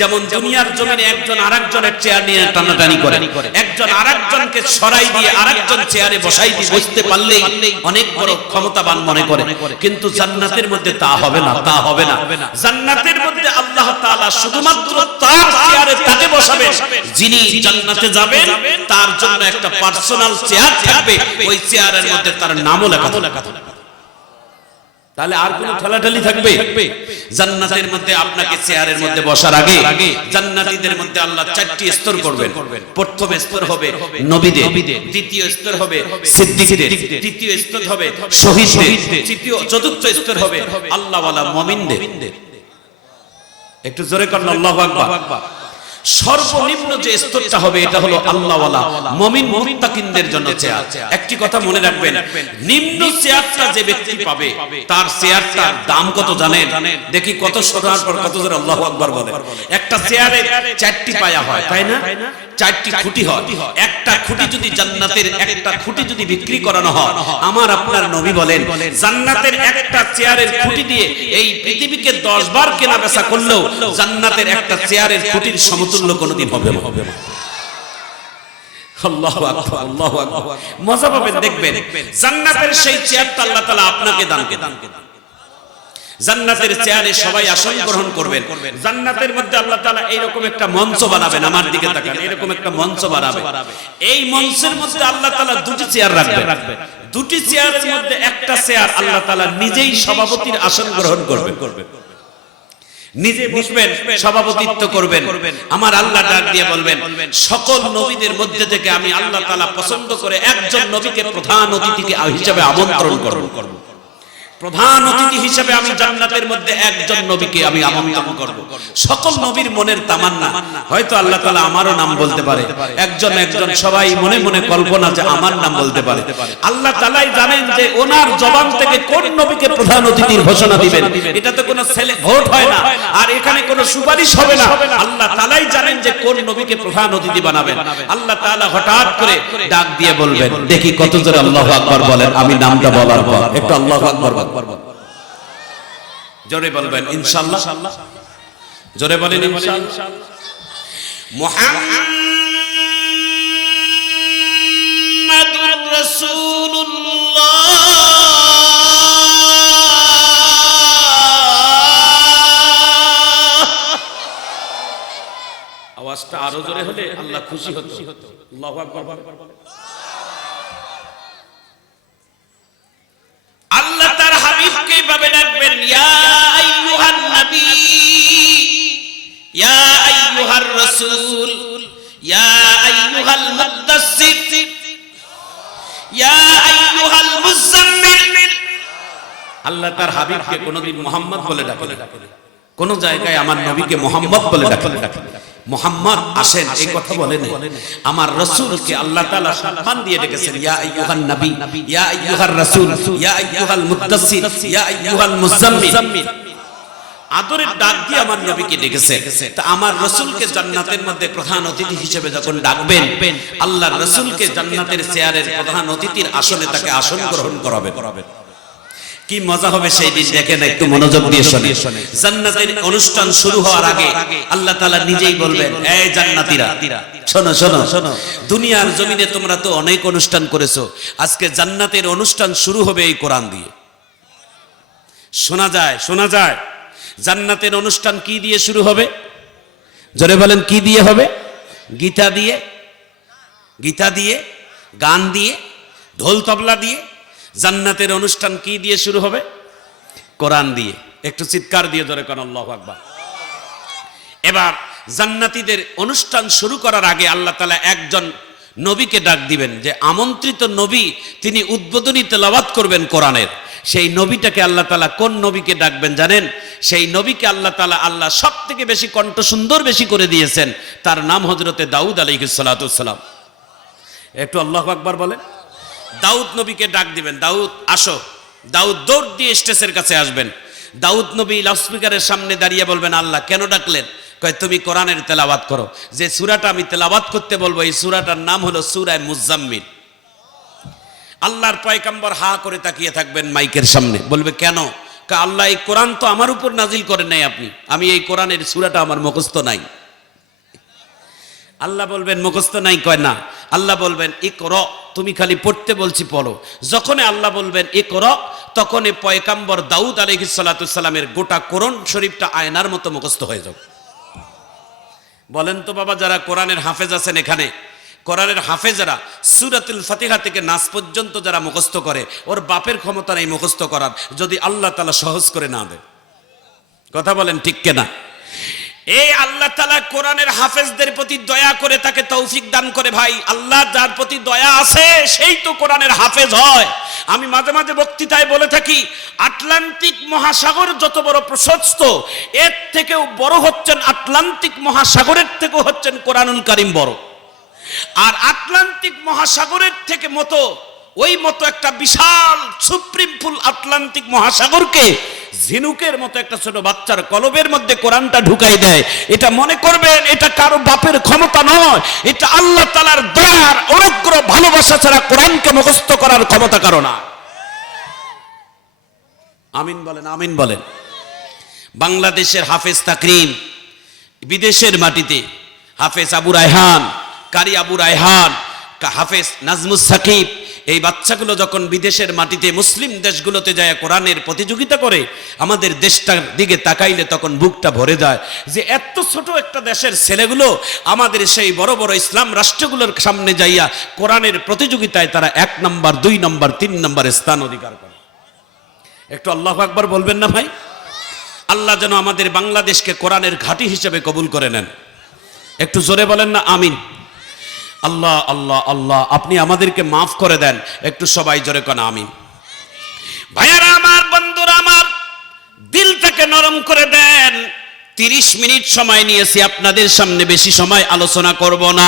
যেমন দুনিয়ার জমিনে একজন আরেকজনের চেয়ার নিয়ে টানাটানি করে, একজন আরেকজনকে সরাই দিয়ে আরেকজন চেয়ারে বসাই দিয়ে বসতে পারলেই অনেক বড় ক্ষমতাবান মনে করে। কিন্তু জান্নাতের মধ্যে তা হবে না, তা হবে না। জান্নাতের মধ্যে আল্লাহ তাআলা শুধুমাত্র তার চেয়ারে তাকে বসাবেন যিনি জান্নাতে যাবেন, তার জন্য একটা পার্সোনাল চেয়ার থাকবে। ওই চেয়ারের মধ্যে তার নামও লেখা থাকবে। তাহলে আর কোন ঠেলাঠেলি থাকবে? জান্নাতের মধ্যে আপনাকে চেয়ারের মধ্যে বসার আগে জান্নাতীদের মধ্যে আল্লাহ 4টি স্তর করবেন। প্রথম স্তর হবে নবীদের, দ্বিতীয় স্তর হবে সিদ্দিকদের, তৃতীয় স্তর হবে শহীদদের, চতুর্থ স্তর হবে আল্লাহওয়ালা মুমিনদের। একটু জোরে করুন আল্লাহু আকবার। সর্বনিম্ন যে স্তরটা হবে এটা হলো আল্লাহওয়ালা মুমিন মুত্তাকিনদের জন্য চেয়ার। একটি কথা মনে রাখবেন, নিম্ন চেয়ারটা যে ব্যক্তি পাবে তার চেয়ারটার দাম কত জানেন? দেখি কত শোনার পর কত জোরে আল্লাহু আকবার বলে। একটা চেয়ারে 4টি পায়া হয়, তাই না? 4টি খুঁটি হয়। একটা খুঁটি যদি জান্নাতের একটা খুঁটি যদি বিক্রি করানো হয়, আমার আপনার নবী বলেন জান্নাতের একটা চেয়ারের খুঁটি দিয়ে এই পৃথিবীকে 10 বার কেনা বেচা করলেও জান্নাতের একটা চেয়ারের খুঁটির সমতুল্য কোনোদিন হবে না। আল্লাহু আকবার, আল্লাহু আকবার। মজা পাবেন দেখবেন। জান্নাতের সেই চেয়ারটা আল্লাহ তাআলা আপনাকে দান করবেন। জান্নাতের চেয়ারে সবাই আসন গ্রহণ করবেন। জান্নাতের মধ্যে আল্লাহ তাআলা এইরকম একটা মঞ্চ বানাবেন, আমার দিকে তাকান, এরকম একটা মঞ্চ বানাবেন। এই মঞ্চের মধ্যে আল্লাহ তাআলা 2টি চেয়ার রাখবেন। 2টি চেয়ারের মধ্যে একটা চেয়ার আল্লাহ তাআলা নিজেই সভাপতির আসন গ্রহণ করবেন। নিজে বসবেন, সভাপতিত্ব করবেন। আমার আল্লাহ ডাক দিয়ে বলবেন, সকল নবীদের মধ্যে থেকে আমি আল্লাহ তাআলা পছন্দ করে একজন নবীকে প্রধান অতিথিকে হিসেবে আমন্ত্রণ করব। প্রধান অতিথি হিসেবে আমি জান্নাতের মধ্যে একজন নবীকে আমি আমন্ত্রণ করব। সকল নবীর মনের তামান্না, হয়তো আল্লাহ তাআলা আমারও নাম বলতে পারে, একজন একজন সবাই মনে মনে কল্পনা যে আমার নাম বলতে পারে। আল্লাহ তাআলাই জানেন যে ওনার জবান থেকে কোন নবীকে প্রধান অতিথির ঘোষণা দিবেন। এটা তো কোনো ছেলে ভোট হয় না, আর এখানে কোনো সুপারিশ হবে না। আল্লাহ তাআলাই জানেন যে কোন নবীকে প্রধান অতিথি বানাবেন। আল্লাহ তাআলা হঠাৎ করে ডাক দিয়ে বলবেন, দেখি কত জোরে আল্লাহু আকবার বলেন আমি নামটা বলার পর। একটু আল্লাহু আকবার জোরে বলবেন ইনশাআল্লাহ। জোরে বলেন ইনশাআল্লাহ। মুহাম্মাদুর রাসূলুল্লাহ। আওয়াজটা আরো জোরে হলে আল্লাহ খুশি হতো। আল্লাহু আকবার। আল্লাহ তার হাবিবকে এইভাবে ডাকবেন, ইয়া আইয়ুহান নবী, ইয়া আইয়ুহার রাসূল, ইয়া আইয়ুহাল মুদ্দাসসির, ইয়া আইয়ুহাল মুযাম্মিল। আল্লাহ তার হাবিবকে কোনদিন মুহাম্মদ বলে ডাকে না। কোন জায়গায় আমার নবীকে মুহাম্মদ বলে ডাকে। মুহাম্মদ আসেন এই কথা বলেন। আমার রাসূলকে আল্লাহ তাআলা সম্মান দিয়ে ডেকেছেন, ইয়া আইয়ুহান নবী, ইয়া আইয়ুহার রাসূল, ইয়া আইয়ুহাল মুদ্দাসসির, ইয়া আইয়ুহাল মুযাম্মিল। আদরের ডাক দিয়ে আমার নবীকে ডেকেছেন। তা আমার রাসূলকে জান্নাতের মধ্যে প্রধান অতিথি হিসেবে যখন ডাকবেন, আল্লাহর রাসূলকে জান্নাতের চেয়ারের প্রধান অতিথির আসনে তাকে আসন গ্রহণ করাবেন। কি মজা হবে সেই দিন, দেখেন একটু মনোযোগ দিয়ে শুনেন। জান্নাতের অনুষ্ঠান শুরু হওয়ার আগে আল্লাহ তাআলা নিজেই বলবেন, এই জান্নাতীরা শোনো শোনো শোনো, দুনিয়ার জমিনে তোমরা তো অনেক অনুষ্ঠান করেছো, আজকে জান্নাতের অনুষ্ঠান শুরু হবে এই কোরআন দিয়ে। শোনা যায় জান্নাতের অনুষ্ঠান কি দিয়ে শুরু হবে? জোরে বলেন কি দিয়ে হবে? গীতা দিয়ে, গান দিয়ে, ঢোল তবলা দিয়ে। জান্নাতের অনুষ্ঠান কি দিয়ে শুরু হবে? কোরআন দিয়ে। একটু চিৎকার দিয়ে ধরে কোন আল্লাহু আকবার। এবার জান্নাতীদের অনুষ্ঠান শুরু করার আগে আল্লাহ তাআলা একজন নবীকে ডাক দিবেন, যে আমন্ত্রিত নবী, তিনি উদ্বোধনী তেলাওয়াত করবেন কোরআনের। সেই নবীটাকে আল্লাহ তাআলা কোন নবীকে ডাকবেন জানেন? সেই নবীকে আল্লাহ তাআলা সবথেকে বেশি কণ্ঠ সুন্দর বেশি করে দিয়েছেন, তার নাম হযরতে দাউদ আলাইহিস সালাতু ওয়াসসালাম। একটু আল্লাহু আকবার বলেন। দাউদ নবীকে ডাক দিবেন, দাউদ আসো। দাউদ দৌড় দিয়ে স্টেজের কাছে আসবেন। দাউদ নবী লাউডস্পিকারের সামনে দাঁড়িয়ে বলবেন, আল্লাহ কেন ডাকলেন? কয় তুমি কোরআনের তেলাওয়াত করো। যে সূরাটা আমি তেলাওয়াত করতে বলবো এই সূরাটার নাম হলো সূরা মুযাম্মিল। আল্লাহর পয়গম্বর হা করে তাকিয়ে থাকবেন মাইকের সামনে, বলবে কেন? কয় আল্লাহ এই কোরআন তো আমার উপর নাজিল করেন নাই আপনি, আমি এই কোরআনের সূরাটা আমার মুখস্থ নাই। আল্লাহ বলবেন মুখস্থ নাই? কয় না। আল্লাহ বলবেন ইকরা, তুমি খালি পড়তে বলছি পড়ো। যখন আল্লাহ বলবেন ইকরা, তখন পয়গম্বর দাউদ আলাইহিস সালাতু সালামের গোটা কোরআন শরীফটা আয়নার মতো মুখস্থ হয়ে যাবে। বলেন তো বাবা, যারা কোরআনের হাফেজ আছেন এখানে, কোরআনের হাফেজরা সূরাতুল ফাতিহা থেকে নাস পর্যন্ত যারা মুখস্থ করে, ওর বাপের ক্ষমতা নেই মুখস্থ করার, যদি আল্লাহ তাআলা সহজ করে না দেয়। কথা বলেন ঠিক কিনা? এই আল্লাহ তাআলা কোরআনের হাফেজদের প্রতি দয়া করে তাকে তৌফিক দান করে। ভাই, আল্লাহ যার প্রতি দয়া আছে সেই তো কোরআনের হাফেজ হয়। আমি মাঝে মাঝে বক্তৃতায় বলে থাকি, আটলান্টিক মহাসাগর যত বড় প্রশস্ত, এর থেকেও বড় হচ্ছেন আটলান্টিক মহাসাগরের থেকেও হচ্ছেন কোরআনুল কারীম বড়। আর আটলান্টিক মহাসাগরের থেকে ওই মতো একটা বিশাল সুপ্রিম ফুল আটলান্টিক মহাসাগরকে ঝিনুকের মতো একটা ছোট বাচ্চার কলবের মধ্যে কোরআনটা ঢুকাই দেয়। এটা মনে করবেন এটা কারো বাপের ক্ষমতা নয়, এটা আল্লাহ তাআলার দয়ার অনুগ্রহ ভালোবাসা ছাড়া কোরআনকে মুখস্থ করার ক্ষমতা কারো না। আমিন বলেন, আমিন বলেন। বাংলাদেশের হাফেজ তাকরিম, বিদেশের মাটিতে হাফেজ আবু রায়হান, কারি আবু রায়হান, হাফেজ নাজমুস সাকিব, এই বাচ্চাগুলো যখন বিদেশের মাটিতে মুসলিম দেশগুলোতে যায় কোরআনের প্রতিযোগিতা করে, আমাদের দেশটার দিকে তাকাইলে তখন বুকটা ভরে যায় যে এত ছোট একটা দেশের ছেলেগুলো আমাদের সেই বড় বড় ইসলাম রাষ্ট্রগুলোর সামনে যাইয়া কোরআনের প্রতিযোগিতায় তারা 1 নম্বর 2 নম্বর 3 নম্বর স্থান অধিকার করে। একটু আল্লাহু আকবার বলবেন না ভাই? আল্লাহ যেন আমাদের বাংলাদেশকে কোরআনের ঘাঁটি হিসেবে কবুল করে নেন। একটু জোরে বলেন না আমিন। আল্লাহ আল্লাহ আল্লাহ, আপনি আমাদেরকে মাফ করে দেন। একটু সবাই জোরে কোন আমিন। ভাইয়ারা আমার, বন্ধুরা আমার, দিলটাকে নরম করে দেন। 30 মিনিট সময় নিয়েছি আপনাদের সামনে, বেশি সময় আলোচনা করব না।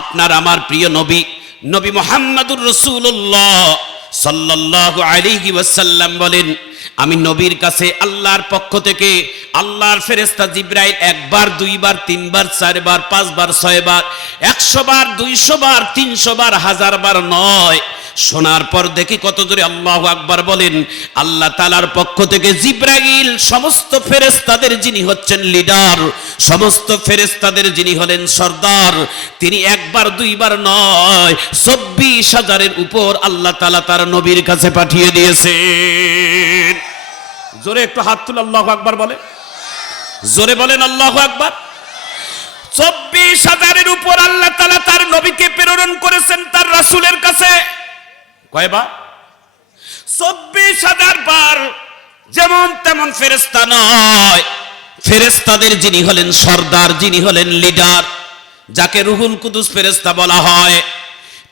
আপনার আমার প্রিয় নবী, নবী মুহাম্মদুর রাসূলুল্লাহ সাল্লাল্লাহু আলাইহি ওয়াসাল্লাম বলেন, আমি নবীর কাছে আল্লাহর পক্ষ থেকে আল্লাহর ফেরেশতা জিবরাইল 1 বার 2 বার 3 বার 4 বার 5 বার 6 বার 100 বার 200 বার 300 বার 1000 বার নয়। শোনার পর দেখি কত জোরে আল্লাহু আকবার বলেন। আল্লাহ তাআলার পক্ষ থেকে জিবরাইল সমস্ত ফেরেশতাদের যিনি হচ্ছেন লিডার, সমস্ত ফেরেশতাদের যিনি হলেন সর্দার, তিনি 1 বার 2 বার নয় 24,000-এর উপর আল্লাহ তাআলা তার নবীর কাছে পাঠিয়ে দিয়েছেন। জোরে একটু হাত তুলে আল্লাহু আকবার বলে, জোরে বলেন আল্লাহু আকবার। 24,000-এর উপর আল্লাহ তাআলা তার নবীকে প্রেরণ করেছেন তার রাসূলের কাছে। কয়বার? 24,000 বার। যেমন তেমন ফেরেশতা নয়, ফেরেশতাদের যিনি হলেন সর্দার, যিনি হলেন লিডার, যাকে রুহুল কুদুস ফেরেশতা বলা হয়,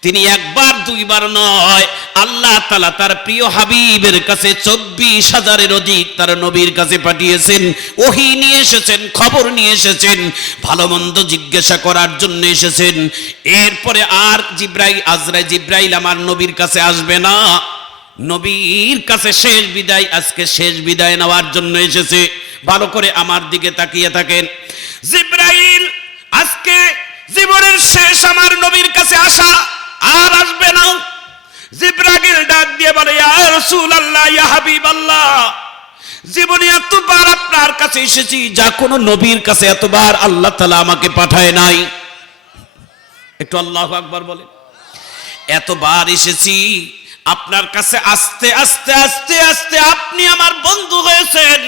তিনি 1 বার 2 বার নয় আল্লাহ তাআলা তার প্রিয় হাবিবের কাছে 24,000-এর অধিক তার নবীর কাছে পাঠিয়েছেন। ওহী নিয়ে এসেছেন, খবর নিয়ে এসেছেন, ভালো মন্দ জিজ্ঞাসা করার জন্য এসেছেন। এরপরে আর জিবরাইল আমার নবীর কাছে আসবে না। নবীর কাছে শেষ বিদায়, আজকে শেষ বিদায় নেওয়ার জন্য এসেছে। ভালো করে আমার দিকে তাকিয়ে থাকেন। জিবরাইল আজকে জীবনের শেষ আমার নবীর কাছে আসা, আর আসবে না। জিবরাইল ডাক দিয়ে বলে, ইয়া রাসূলুল্লাহ, ইয়া হাবিবাল্লাহ, জীবনে এতবার আপনার কাছে এসেছি, যা কোনো নবীর কাছে এতবার আল্লাহ তাআলা আমাকে পাঠায় নাই। একটু আল্লাহু আকবার বলেন। এতবার এসেছি আপনার কাছে, আস্তে আস্তে আস্তে আস্তে আপনি আমার বন্ধু হয়েছেন,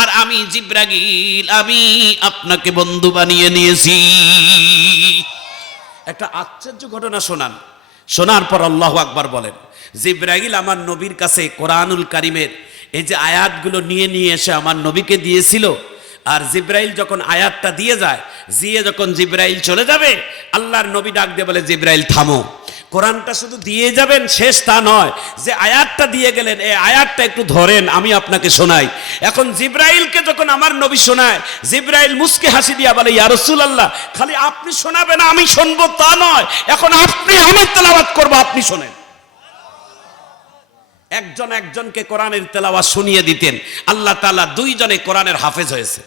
আর আমি জিবরাইল, আমি আপনাকে বন্ধু বানিয়ে নিয়েছি। একটা আশ্চর্য ঘটনা শোনান। শোনার পর আল্লাহু আকবার বলেন। জিবরাইল আমার নবীর কাছে কোরআনুল কারীমের এই যে আয়াতগুলো নিয়ে এসে আমার নবীকে দিয়েছিল, আর জিবরাইল যখন আয়াতটা দিয়ে যায়, যখন জিবরাইল চলে যাবে, আল্লাহর নবী ডাক দিয়ে বলে, জিবরাইল থামো, কোরআনটা শুধু দিয়ে যাবেন শেষ তা নয়, যে আয়াতটা দিয়ে গেলেন এই আয়াতটা একটু ধরেন, আমি আপনাকে শোনাই। এখন জিবরাইলকে যখন আমার নবী শোনায়, জিবরাইল মুস্কি হাসি দিয়া বলে, ইয়া রাসূলুল্লাহ, খালি আপনি শোনাবেন আমি শুনবো তা নয়, এখন আপনি আমি তেলাওয়াত করব, আপনি শোনেন। একজন একজনকে কোরআনের তেলাওয়াত শুনিয়ে দিতেন। আল্লাহ তাআলা 2 জনে কোরআনের হাফেজ হয়েছে।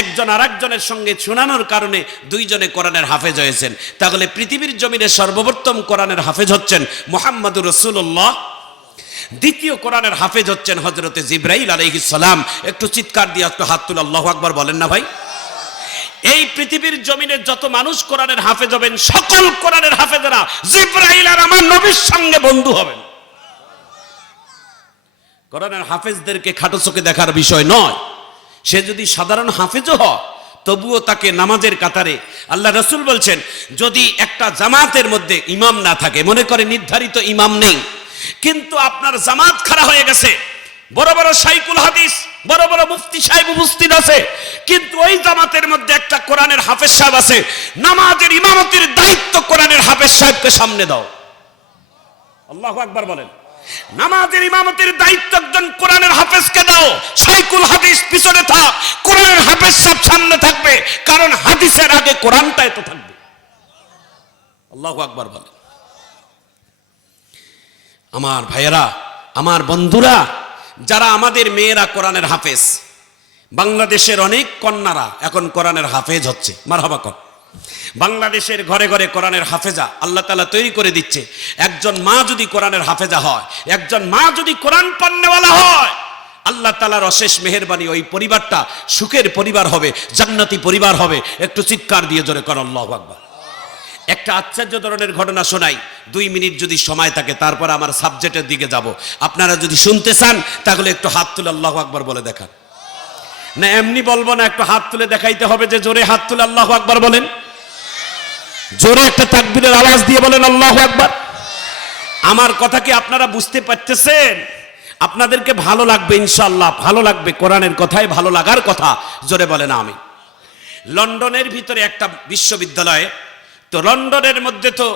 একজন আরেকজনের সঙ্গে শোনানোর কারণে 2 জনে কোরআনের হাফেজ হয়েছেন। তাহলে পৃথিবীর জমিনে সর্বপ্রথম কোরআনের হাফেজ হচ্ছেন মুহাম্মদুর রাসূলুল্লাহ, দ্বিতীয় কোরআনের হাফেজ হচ্ছেন হযরতে জিবরাইল আলাইহিস সালাম। একটু চিৎকার দিয়ে একটু হাত তুলে আল্লাহু আকবার বলেন না ভাই। এই পৃথিবীর জমিনে যত মানুষ কোরআনের হাফেজ হবেন, সকল কোরআনের হাফেজরা জিবরাইল আর আমার নবীর সঙ্গে বন্ধু হবেন। কোরআনের হাফেজদেরকে খাটো চোখে দেখার বিষয় নয়। সে যদি সাধারণ হাফেজও হয়, তবুও তাকে নামাজের কাতারে, আল্লাহ রাসূল বলছেন, যদি একটা জামাতের মধ্যে ইমাম না থাকে, মনে করে নির্ধারিত ইমাম নেই, কিন্তু আপনার জামাত খাড়া হয়ে গেছে, বড় বড় শাইখুল হাদিস, বড় বড় মুফতি সাহেব উপস্থিত আছে, কিন্তু ওই জামাতের মধ্যে একটা কোরআনের হাফেজ সাহেব আছে, নামাজের ইমামতির দায়িত্ব কোরআনের হাফেজ সাহেবকে সামনে দাও। আল্লাহু আকবার বলেন। নামাজের ইমামতির দায়িত্ব একজন কোরআনের হাফেজকে দাও, শাইখুল হাদিস পিছনে থাক, কোরআনের হাফেজ সব সামনে থাকবে, কারণ হাদিসের আগে কোরআনটাই তো থাকবে। আল্লাহু আকবার বলেন। আমার ভাইয়েরা, আমার বন্ধুরা, যারা আমাদের মেয়েরা কোরআনের হাফেজ, বাংলাদেশের অনেক কন্যারা এখন কোরআনের হাফেজ হচ্ছে, মারহাবা কর। বাংলাদেশের ঘরে ঘরে কোরআনের হাফেজা আল্লাহ তাআলা তৈরি করে দিচ্ছে। একজন মা যদি কোরআনের হাফেজা হয়, একজন মা যদি কোরআন পড়নেওয়ালা হয়, আল্লাহ তাআলার অশেষ মেহেরবানি, ওই পরিবারটা সুখের পরিবার হবে, জান্নাতি পরিবার হবে। একটু চিৎকার দিয়ে জোরে কর আল্লাহু আকবার। একটা আশ্চর্য ধরনের ঘটনা শোনাই, 2 মিনিট যদি সময় থাকে, তারপর আমার সাবজেক্টের দিকে যাব। আপনারা যদি শুনতে চান তাহলে একটু হাত তুলে আল্লাহু আকবার বলে দেখান। না এমনি বলবো না, একটু হাত তুলে দেখাইতে হবে যে জোরে হাত তুলে আল্লাহু আকবার বলেন। জোরে একটা তাকবীরের আওয়াজ দিয়ে বলেন আল্লাহু আকবার। আমার কথা কি আপনারা বুঝতে পারতেছেন? আপনাদেরকে ভালো লাগবে ইনশাআল্লাহ, ভালো লাগবে, কোরআনের কথাই ভালো লাগার কথা, জোরে বলেন আমিন। লন্ডনের ভিতরে একটা বিশ্ববিদ্যালয়ে, তো লন্ডনের মধ্যে তো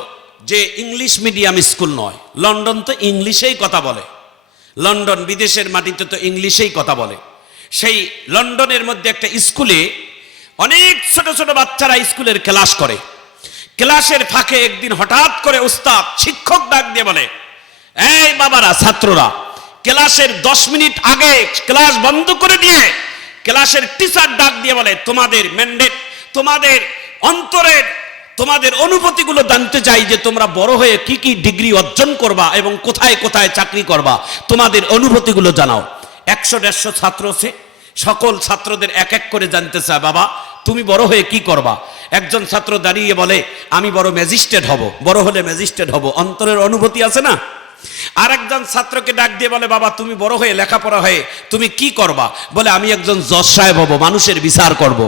যে ইংলিশ মিডিয়াম স্কুল নয়, লন্ডন তো ইংলিশেই কথা বলে, লন্ডন বিদেশের মাটিতে তো ইংলিশেই কথা বলে। সেই লন্ডনের মধ্যে একটা স্কুলে অনেক ছোট ছোট বাচ্চারা স্কুলের ক্লাস করে। ক্লাসের ফাঁকে একদিন হঠাৎ করে উস্তাদ শিক্ষক ডাক দিয়ে বলে, এই বাবারা, ছাত্ররা, ক্লাসের 10 মিনিট আগে ক্লাস বন্ধ করে দিয়ে ক্লাসের টিচার ডাক দিয়ে বলে, তোমাদের ম্যান্ডেট, তোমাদের অন্তরের, তোমাদের অনুভূতিগুলো জানতে চাই যে তোমরা বড় হয়ে কি কি ডিগ্রি অর্জন করবা এবং কোথায় কোথায় চাকরি করবা, তোমাদের অনুভূতিগুলো জানাও। 100-150 ছাত্র আছে, সকল ছাত্রদের এক এক করে জানতে চায়, বাবা তুমি বড় হয়ে কি করবা। একজন ছাত্র দাঁড়িয়ে বলে, আমি বড় ম্যাজিস্ট্রেট হব, বড় হলে ম্যাজিস্ট্রেট হব। অন্তরের অনুভূতি আছে না? আর একজন ছাত্রকে ডাক দিয়ে বলে, বাবা তুমি বড় হয়ে লেখাপড়া হয়ে তুমি কি করবা? বলে, আমি একজন জজ সাহেব হব, মানুষের বিচার করব।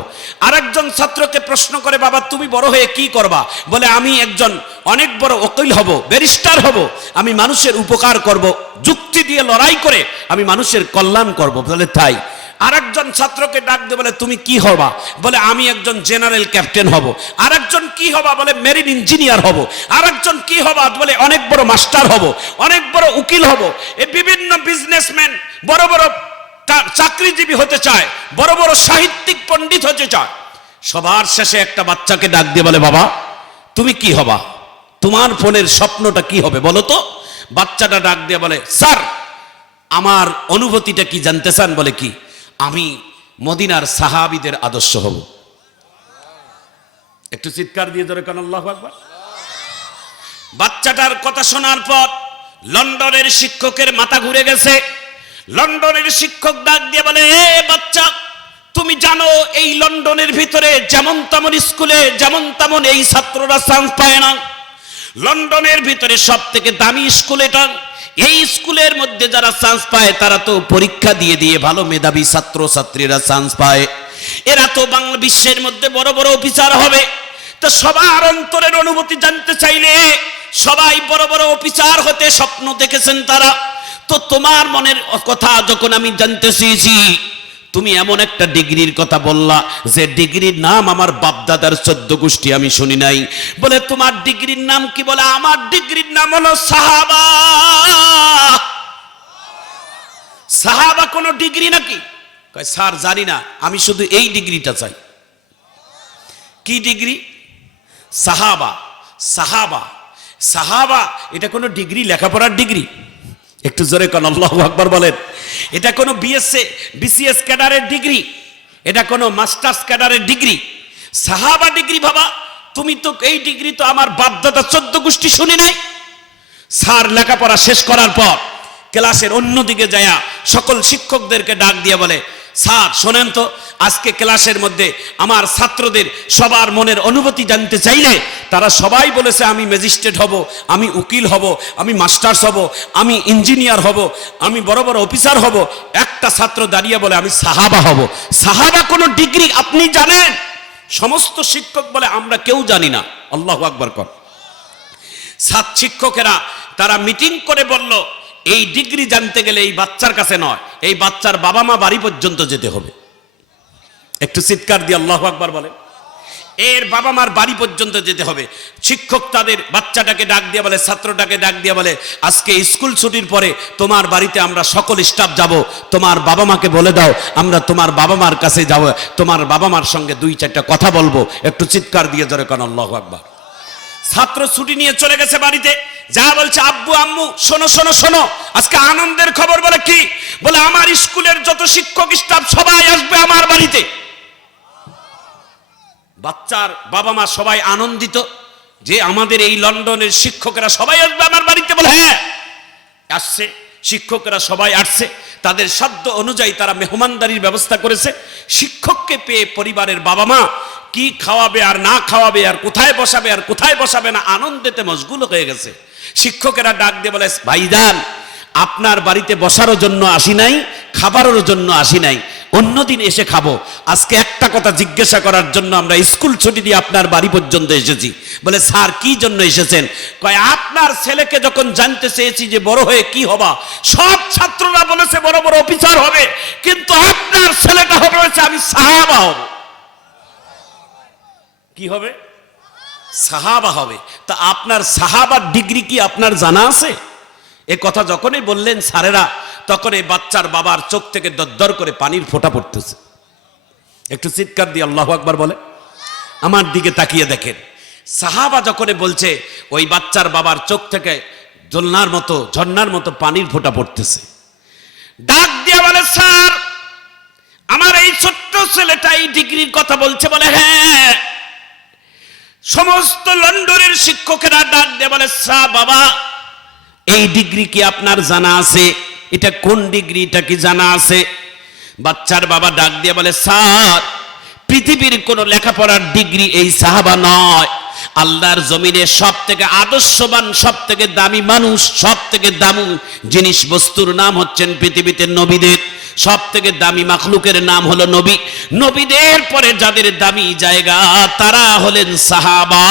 আর একজন ছাত্রকে প্রশ্ন করে, বাবা তুমি বড় হয়ে কি করবা? বলে, আমি একজন অনেক বড় উকিল হব, ব্যারিস্টার হব, আমি মানুষের উপকার করব, যুক্তি দিয়ে লড়াই করে আমি মানুষের কল্যাণ করব। বলে, তাই? আরেকজন ছাত্রকে ডাক দিয়ে বলে, তুমি কি হবা? বলে, আমি একজন জেনারেল ক্যাপ্টেন হব। আরেকজন কি হবা? বলে, মেরিন ইঞ্জিনিয়ার হব। আরেকজন কি হবা? বলে, অনেক বড় মাস্টার হব, অনেক বড় উকিল হব। এই বিভিন্ন বিজনেসম্যান বড় বড় চাকরিজীবী হতে চায়, বড় বড় সাহিত্যিক পণ্ডিত হতে চায়। সবার শেষে একটা বাচ্চাকে ডাক দিয়ে বলে, বাবা তুমি কি হবা? তোমার ফোনের স্বপ্নটা কি হবে বলো তো? বাচ্চাটা ডাক দিয়ে বলে, স্যার আমার অনুভূতিটা কি জানতে চান? বলে, কি? আমি মদিনার সাহাবীদের আদর্শ হব। একটু চিৎকার দিয়ে ধরে কান আল্লাহু আকবার। বাচ্চাটার কথা শোনার পর লন্ডনের শিক্ষকের মাথা ঘুরে গেছে। লন্ডনের শিক্ষক ডাক দিয়ে বলে, এ বাচ্চা, তুমি জানো এই লন্ডনের ভিতরে যেমন তেমন স্কুলে যেমন তেমন এই ছাত্ররা চান্স পায় না। লন্ডনের ভিতরে সব থেকে দামি স্কুল এটা। এই স্কুলের মধ্যে যারা চান্স পায় তারা তো পরীক্ষা দিয়ে দিয়ে ভালো মেধাবী ছাত্র ছাত্রীরা চান্স পায়। এরা তো বাংলা বিশ্বের মধ্যে বড় বড় অফিসার হবে। তো সবার অন্তরের অনুভূতি জানতে চাইলে সবাই বড় বড় অফিসার হতে স্বপ্ন দেখেছেন তারা। তো তোমার মনের কথা যখন আমি জানতে চেয়েছি, তুমি এমন একটা ডিগ্রির কথা বললা যে ডিগ্রির নাম আমার বাপদাদার 14 গোষ্ঠী আমি শুনি নাই। বলে, তোমার ডিগ্রির নাম কি? বলে, আমার ডিগ্রির নাম হলো সাহাবা। সাহাবা কোনো ডিগ্রি নাকি? কয়, স্যার জানি না, আমি শুধু এই ডিগ্রিটা চাই। কি ডিগ্রি? সাহাবা। সাহাবা, সাহাবা এটা কোনো ডিগ্রি? লেখাপড়ার ডিগ্রি? একটু জোরে কোন আল্লাহু আকবার বলেন। এটা কোনো বিএসসি বিসিএস ক্যাডারের ডিগ্রি? এটা কোনো মাস্টার্স ক্যাডারের ডিগ্রি? সাহাবা ডিগ্রি? বাবা তুমি তো এই ডিগ্রি তো আমার বাপদাদা 14 গোষ্ঠী শুনি নাই। স্যার লেখাপড়া শেষ করার পর ক্লাসের অন্যদিকে যায় সকল শিক্ষকদেরকে ডাক দিয়ে বলে, স্যার শোনেন তো, আজকে ক্লাসের মধ্যে আমার ছাত্রদের সবার মনের অনুভূতি জানতে চাইলে তারা সবাই বলেছে আমি ম্যাজিস্ট্রেট হব, আমি উকিল হব, আমি মাস্টার্স হব, আমি ইঞ্জিনিয়ার হব, আমি বড় বড় অফিসার হব। একটা ছাত্র দাঁড়িয়ে বলে, আমি সাহাবা হব। সাহাবা কোনো ডিগ্রি আপনি জানেন? সমস্ত শিক্ষক বলে, আমরা কেউ জানি না। আল্লাহু আকবার কর। শিক্ষকেরা তারা মিটিং করে বলল, এই ডিগ্রি জানতে গেলে এই বাচ্চার কাছে নয়, এই বাচ্চার বাবা মা বাড়ি পর্যন্ত যেতে হবে। একটু চিৎকার দিয়ে আল্লাহু আকবার বলে। এর বাবা মার বাড়ি পর্যন্ত যেতে হবে। শিক্ষক তাদের বাচ্চাটাকে ডাক দিয়ে বলে, ছাত্রটাকে ডাক দিয়ে বলে, আজকে স্কুল ছুটির পরে তোমার বাড়িতে আমরা সকল স্টাফ যাব, তোমার বাবা মাকে বলে দাও আমরা তোমার বাবা মার কাছে যাব, তোমার বাবা মার সঙ্গে 2-4টা কথা বলবো। একটু চিৎকার দিয়ে ধরে কান আল্লাহু আকবার। ছাত্র ছুটি নিয়ে চলে গেছে বাড়িতে, যা বলছে, আব্বু আম্মু শোনো শোনো শোনো, আজকে আনন্দের খবর। বলে, কি? বলে, আমার স্কুলের যত শিক্ষক স্টাফ সবাই আসবে আমার বাড়িতে। বাচ্চার বাবা মা সবাই আনন্দিত যে আমাদের এই লন্ডনের শিক্ষকেরা সবাই আসবে আমার বাড়িতে। বলে, হ্যাঁ আসছে, শিক্ষকরা সবাই আসছে। তাদের সাধ্য অনুযায়ী তারা মেহমানদারির ব্যবস্থা করেছে। শিক্ষককে পেয়ে পরিবারের বাবা মা কি খাওয়াবে আর না খাওয়াবে আর কোথায় বসাবে আর কোথায় বসাবে না আনন্দেতে মশগুল হয়ে গেছে। শিক্ষকেরা ডাক দিয়ে বলে, ভাইজান আপনার বাড়িতে বসারও জন্য আসি নাই, খাবারের জন্য আসি নাই, অন্যদিন এসে খাবো। আজকে একটা কথা জিজ্ঞাসা করার জন্য আমরা স্কুল ছুটি দিয়ে আপনার বাড়ি পর্যন্ত এসেছি। বলে স্যার কি জন্য এসেছেন? কয় আপনার ছেলেকে যখন জানতে চেয়েছি যে বড় হয়ে কি হবা, সব ছাত্ররা বলেছে বড় বড় অফিসার হবে, কিন্তু আপনার ছেলেটা হবে হয়েছে আমি সাহাবা হব। কি হবে? সাহাবা হবে। তা আপনার সাহাবার ডিগ্রি কি আপনার জানা আছে? এ কথা যখনই বললেন স্যারেরা, তখন এই বাচ্চার বাবার চোখ থেকে দরদর করে পানির ফোঁটা পড়তেছে। একটু চিৎকার দিয়ে আল্লাহু আকবার বলে। আমার দিকে তাকিয়ে দেখেন, সাহাবা যখন বলছে, ওই বাচ্চার বাবার চোখ থেকে ঝর্ণার মতো পানির ফোঁটা পড়তেছে। ডাক দিয়ে বলে স্যার, আমার এই ছোট্ট ছেলেটা এই ডিগ্রির কথা বলছে। বলে হ্যাঁ। সমস্ত লন্ডনের শিক্ষকেরা ডাক দিয়ে বলে স্যার বাবা, এই ডিগ্রি কি আপনার জানা আছে? এটা কোন ডিগ্রি, এটা কি জানা আছে? বাচ্চার বাবা ডাক দিয়ে বলে স্যার, পৃথিবীর কোন লেখাপড়ার ডিগ্রি এই সাহাবা নয়। আল্লাহর জমিনে সব থেকে আদর্শবান, সব থেকে দামি মানুষ, সব থেকে দামি জিনিস বস্তুর নাম হচ্ছেন পৃথিবীতে নবীদের। সব থেকে দামি মাখলুকের নাম হলো নবী। নবীদের পরে যাদের দামি জায়গা তারা হলেন সাহাবা।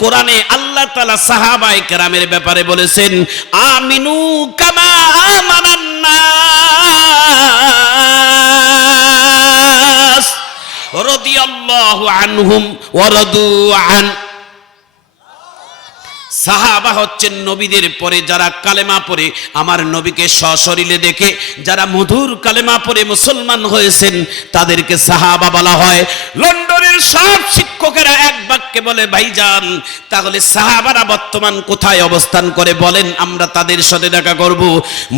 কোরআনে আল্লাহ তাআলা সাহাবায়ে কেরামের ব্যাপারে বলেছেন, আমিনু কামা আমানান নাস রাদিয়াল্লাহু আনহুম ওয়া রাদু আন। সাহাবা হচ্ছেন নবীদের পরে যারা কালেমা পড়ে আমার নবীকে সশরীরে দেখে, যারা মধুর কালেমা পড়ে মুসলমান হয়েছেন তাদেরকে সাহাবা বলা হয়। লন্ডনের সব শিক্ষকেরা এক বাক্যে বলে ভাইজান, তাহলে সাহাবারা বর্তমান কোথায় অবস্থান করে বলেন, আমরা তাদের সাথে দেখা করব।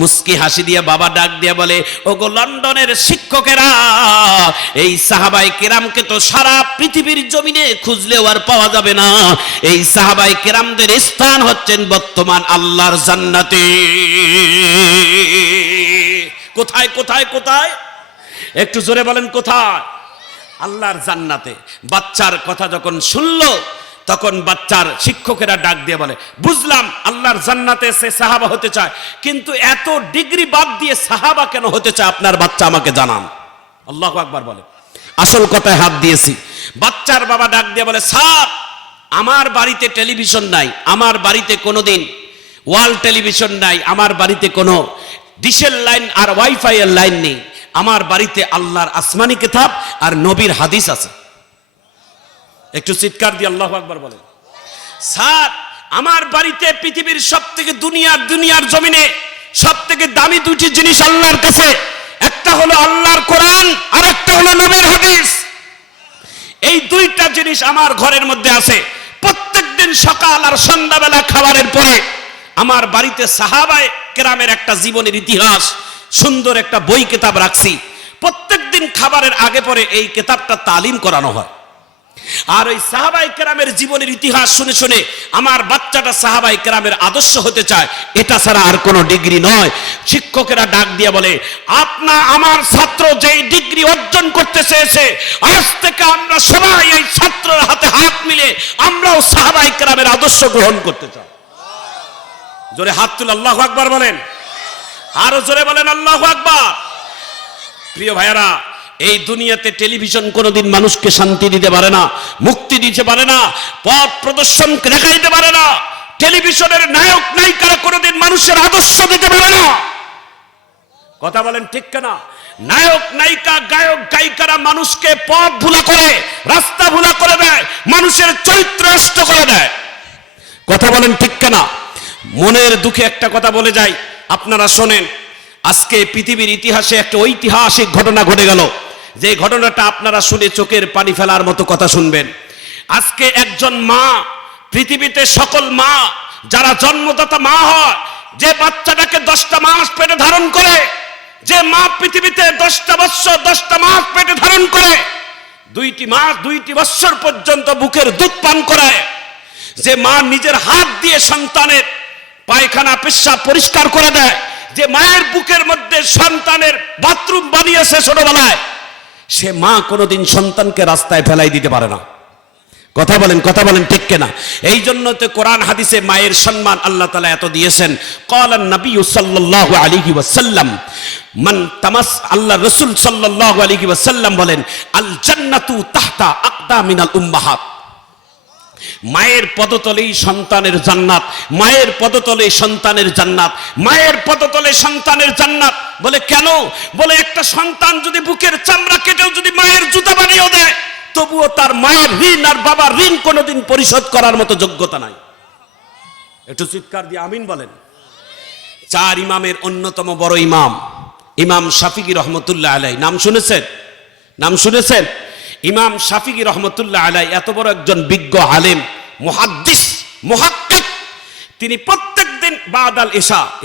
মুস্কি হাসি দিয়ে বাবা ডাক দিয়ে বলে, ওগো লন্ডনের শিক্ষকেরা, এই সাহাবায়ে কেরামকে তো সারা পৃথিবীর জমিনে খুঁজলেও আর পাওয়া যাবে না। এই সাহাবায়ে কেরামদের স্থান হচ্ছেন বর্তমান আল্লাহর জান্নাতে। কোথায় কোথায় কোথায়? একটু জোরে বলেন কোথায়? আল্লাহর জান্নাতে। বাচ্চার কথা যখন শুনলো, তখন বাচ্চার শিক্ষকেরা ডাক দিয়ে বলে, বুঝলাম আল্লাহর জান্নাতে সে সাহাবা হতে চায়, কিন্তু এত ডিগ্রি বাদ দিয়ে সাহাবা কেন হতে চায় আপনার বাচ্চা আমাকে জানান। আল্লাহু আকবার বলে। আসল কথায় হাত দিয়েছি। বাচ্চার বাবা ডাক দিয়ে বলে, স্যার আমার বাড়িতে টেলিভিশন নাই, আমার বাড়িতে কোনোদিন ওয়াল টেলিভিশন নাই, আমার বাড়িতে কোনো ডিশের লাইন আর ওয়াইফাই এর লাইন নেই। আমার বাড়িতে আল্লাহর আসমানি কিতাব আর নবীর হাদিস আছে। একটু চিৎকার দিয়ে আল্লাহু আকবার বলেন। স্যার আমার বাড়িতে পৃথিবীর সব থেকে দুনিয়ার জমিনে সব থেকে দামি দুটি জিনিস আল্লাহর কাছে, একটা হলো আল্লাহর কোরআন আর একটা হলো নবীর হাদিস। এই দুইটা জিনিস আমার ঘরের মধ্যে আছে। প্রত্যেকদিন সকাল আর সন্ধ্যাবেলা খাবারের পরে আমার বাড়িতে সাহাবায়ে কেরামের একটা জীবনের ইতিহাস সুন্দর একটা বই কিতাব রাখছি। প্রত্যেকদিন খাবারের আগে পরে এই কিতাবটা তালিম করানো হয়। আর ওই সাহাবায়ে কেরামের জীবনের ইতিহাস শুনে শুনে আমার বাচ্চাটা সাহাবায়ে কেরামের আদর্শ হতে চায়। এটা ছাড়া আর কোনো ডিগ্রি নয়। শিক্ষকেরা ডাক দিয়ে বলে, আমার ছাত্র যেই ডিগ্রি অর্জন করতে চেয়েছে, আজ থেকে আমরা সবাই এই ছাত্রের হাতে হাত মিলে আমরাও সাহাবায়ে কেরামের আদর্শ গ্রহণ করতে চাই। জোরে হাত তুলে আল্লাহু আকবার বলেন। আরো জোরে বলেন আল্লাহু আকবার। প্রিয় ভাইয়েরা, এই দুনিয়াতে টেলিভিশন কোনোদিন মানুষকে শান্তি দিতে পারে না, মুক্তি দিতে পারে না, পথ প্রদর্শন দেখাইতে পারে না। টেলিভিশনের নায়ক নায়িকারা কোনোদিন মানুষের আদর্শ দিতে পারে না। কথা বলেন ঠিক কিনা? নায়ক নায়িকা গায়ক গায়িকারা মানুষকে পথ ভুলা করে, রাস্তা ভুলা করে দেয়, মানুষের চরিত্র নষ্ট করে দেয়। কথা বলেন ঠিক কিনা? মনের দুঃখে একটা কথা বলে যাই, আপনারা শোনেন। আজকে পৃথিবীর ইতিহাসে একটা ঐতিহাসিক ঘটনা ঘটে গেল, যে ঘটনাটা আপনারা শুনে চোখের পানি ফেলার মতো কথা শুনবেন। আজকে একজন মা, পৃথিবীতে সকল মা যারা জন্মদাতা মা হয়, যে বাচ্চাটাকে 10টা মাস পেটে ধারণ করে, যে মা পৃথিবীতে 10টা বছর 10টা মাস পেটে ধারণ করে, 2টি বছর পর্যন্ত বুকের দুধ পান করায়, যে মা নিজের হাত দিয়ে সন্তানের পায়খানা পেশাব পরিষ্কার করে দেয়, যে মায়ের বুকের মধ্যে সন্তানের বাথরুম বানিয়েছে ছোটবেলায়, সে মা কোনোদিন সন্তানকে রাস্তায় ফেলাই দিতে পারে না। কথা বলেন ঠিক কিনা? এই জন্য তো কোরআন হাদিসে মায়ের সম্মান আল্লাহ তাআলা এত দিয়েছেন। ক্বালান নবী সাল্লাল্লাহু আলাইহি ওয়াসাল্লাম মান তামাস, আল্লাহ রাসূল সাল্লাল্লাহু আলাইহি ওয়াসাল্লাম বলেন, আল জান্নাতু তাহতা আকদামিনাল উম্মাহাত, মায়ের পদতলেই সন্তানের জান্নাত, মায়ের পদতলে সন্তানের জান্নাত, মায়ের পদতলে সন্তানের জান্নাত। বলে কেন? বলে একটা সন্তান যদি বুকের চামড়া কেটেও যদি মায়ের জুতা বানিয়েও দেয়, তবুও তার মায়ের ঋণ আর বাবার ঋণ কোনোদিন পরিশোধ করার মতো যোগ্যতা নাই। একটু চিৎকার দিয়ে আমিন বলেন। চার ইমামের অন্যতম বড় ইমাম ইমাম শাফিঈ রহমতুল্লাহ আলাইহি, নাম শুনেছেন? ইমাম শাফিঈ রহমতুল্লাহ আলাইহি এত বড় একজন বিজ্ঞ আলেম, মুহাদ্দিস, মুহাক্কিক। তিনি প্রত্যেকদিন বাদাল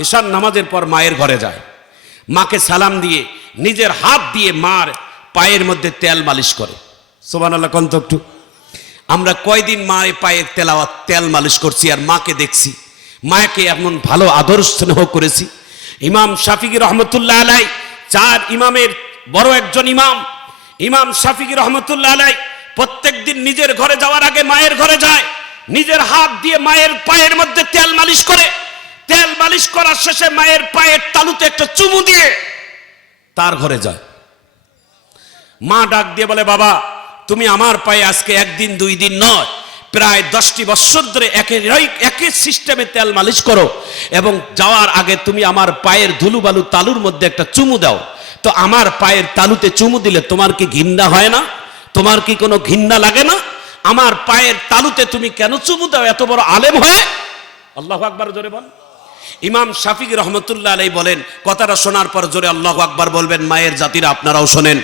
ঈশার নামাজের পর মায়ের ঘরে যায়, মাকে সালাম দিয়ে নিজের হাত দিয়ে মার পায়ের মধ্যে তেল মালিশ করে। সুবহানাল্লাহ কোন তো একটু। আমরা কয়দিন মায়ের পায়ের তেল মালিশ করছি আর মাকে দেখছি, মাকে এমন ভালো আদর স্নেহ করেছি। ইমাম শাফিঈ রহমতুল্লাহ আলাইহি চার ইমামের বড় একজন ইমাম। ইমাম শাফিঈ রহমতুল্লাহ আলাইহি প্রত্যেকদিন নিজের ঘরে যাওয়ার আগে মায়ের ঘরে যায়, নিজের হাত দিয়ে মায়ের পায়ের মধ্যে তেল মালিশ করে। তেল মালিশ করার শেষে মায়ের পায়ের তালুতে একটা চুমু দিয়ে তার ঘরে যায়। মা ডাক দিয়ে বলে, বাবা তুমি আমার পায়ে আজকে একদিন দুই দিন নয়, প্রায় 10টি বছর ধরে একই সিস্টেমে তেল মালিশ করো, এবং যাওয়ার আগে তুমি আমার পায়ের ধুলু বালু তালুর মধ্যে একটা চুমু দাও। তো আমার পায়ের তালুতে চুমু দিলে তোমার কি ঘৃণা হয় না? তোমার কি কোনো ঘৃণা লাগে না? আমার পায়ের তালুতে তুমি কেন চুমু দাও এত বড় আলেম হয়ে? আল্লাহু আকবার জোরে বল। ইমাম শাফিঈ রহমতুল্লাহ আলাইহি বলেন, কথাটা শোনার পর জোরে আল্লাহু আকবার বলবেন। মায়ের জাতিরা আপনারাও শোনেন।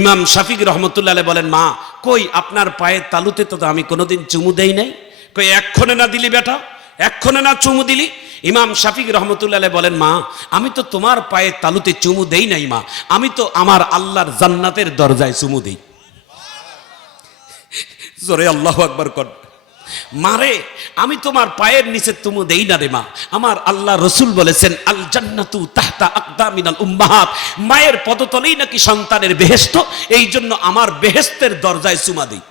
ইমাম শাফিঈ রহমতুল্লাহ আলাইহি বলেন, মা কই আপনার পায়ের তালুতে তো আমি কোনোদিন চুমু দেই নাই। কই এক্ষণে না দিলি বেটা, এক্ষণে না চুমু দিলি? ইমাম শাফিঈ রহমতুল্লাহ আলাইহি বলেন, মা আমি তো তোমার পায়ের তালুতে চুমু দেই নাই মা, আমি তো আমার আল্লাহর জান্নাতের দরজায় চুমু দেই। জোরে আল্লাহু আকবার কর। মারে আমি তোমার পায়ের নিচে চুমু দেই না রে মা, আমার আল্লাহ রসুল বলেছেন আল জান্নাতু তাহতা আকদামিনাল উম্মাহাত, মায়ের পদতলেই নাকি সন্তানের বেহেশত, এই জন্য আমার বেহেশতের দরজায় চুমা দেই।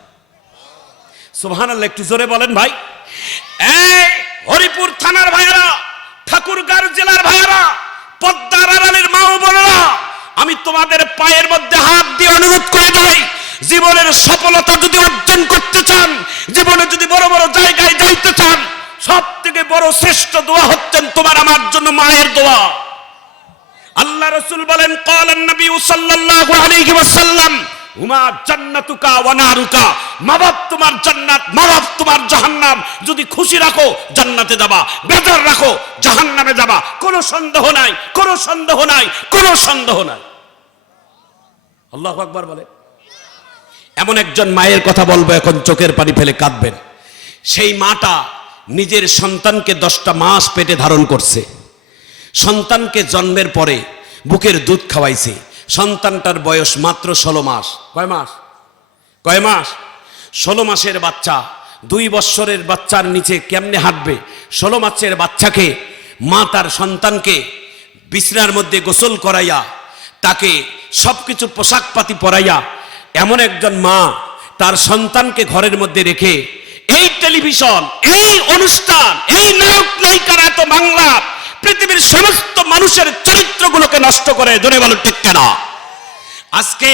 সুবহানাল্লাহ একটু জোরে বলেন ভাই। এই হরিপুর থানার ভাইরা, ঠাকুরগাঁও জেলার ভাইরা, পদ্মার আড়ালের মা ও বোনেরা, আমি তোমাদের পায়ের মধ্যে হাত দিয়ে অনুরোধ করে যাই, জীবনের সফলতা যদি অর্জন করতে চান, জীবনে যদি বড় বড় জায়গায় যাইতে চান, সব থেকে বড় শ্রেষ্ঠ দোয়া হচ্ছেন তোমার আমার জন্য মায়ের দোয়া। আল্লাহ রাসূল বলেন, ক্বালান নবী সাল্লাল্লাহু আলাইহি ওয়াসাল্লাম, হুমা জান্নাতুকা ওয়া নারুকা, মা বাপ তোমার জান্নাত, মা বাপ তোমার জাহান্নাম। যদি খুশি রাখো জান্নাতে যাবা, বেজার রাখো জাহান্নামে যাবা। কোনো সন্দেহ নাই, কোনো সন্দেহ নাই, কোনো সন্দেহ নাই। আল্লাহু আকবার বলে। এমন একজন মায়ের কথা বলবো, এখন চোখের পানি ফেলে কাঁদবেন। সেই মাটা নিজের সন্তানকে 10টা মাস পেটে ধারণ করছে। সন্তানকে জন্মের পরে বুকের দুধ খাওয়াইছে। সন্তানটার বয়স মাত্র 16 মাস। কয় মাস? 16 মাসের বাচ্চা 2 বছরের বাচ্চার নিচে কেমনে হাঁটবে? 16 মাসের বাচ্চাকে মা তার সন্তানকে বিছনার মধ্যে গোসল করাইয়া, তাকে সবকিছু পোশাক পাতি পরাইয়া, এমন একজন মা তার সন্তানকে ঘরের মধ্যে রেখে এই টেলিভিশন, এই অনুষ্ঠান, এই নায়ক নায়িকারা এত বাংলা পৃথিবীর সমস্ত মানুষের চরিত্রগুলোকে নষ্ট করে। জোরে বলো ঠিক কেনা? আজকে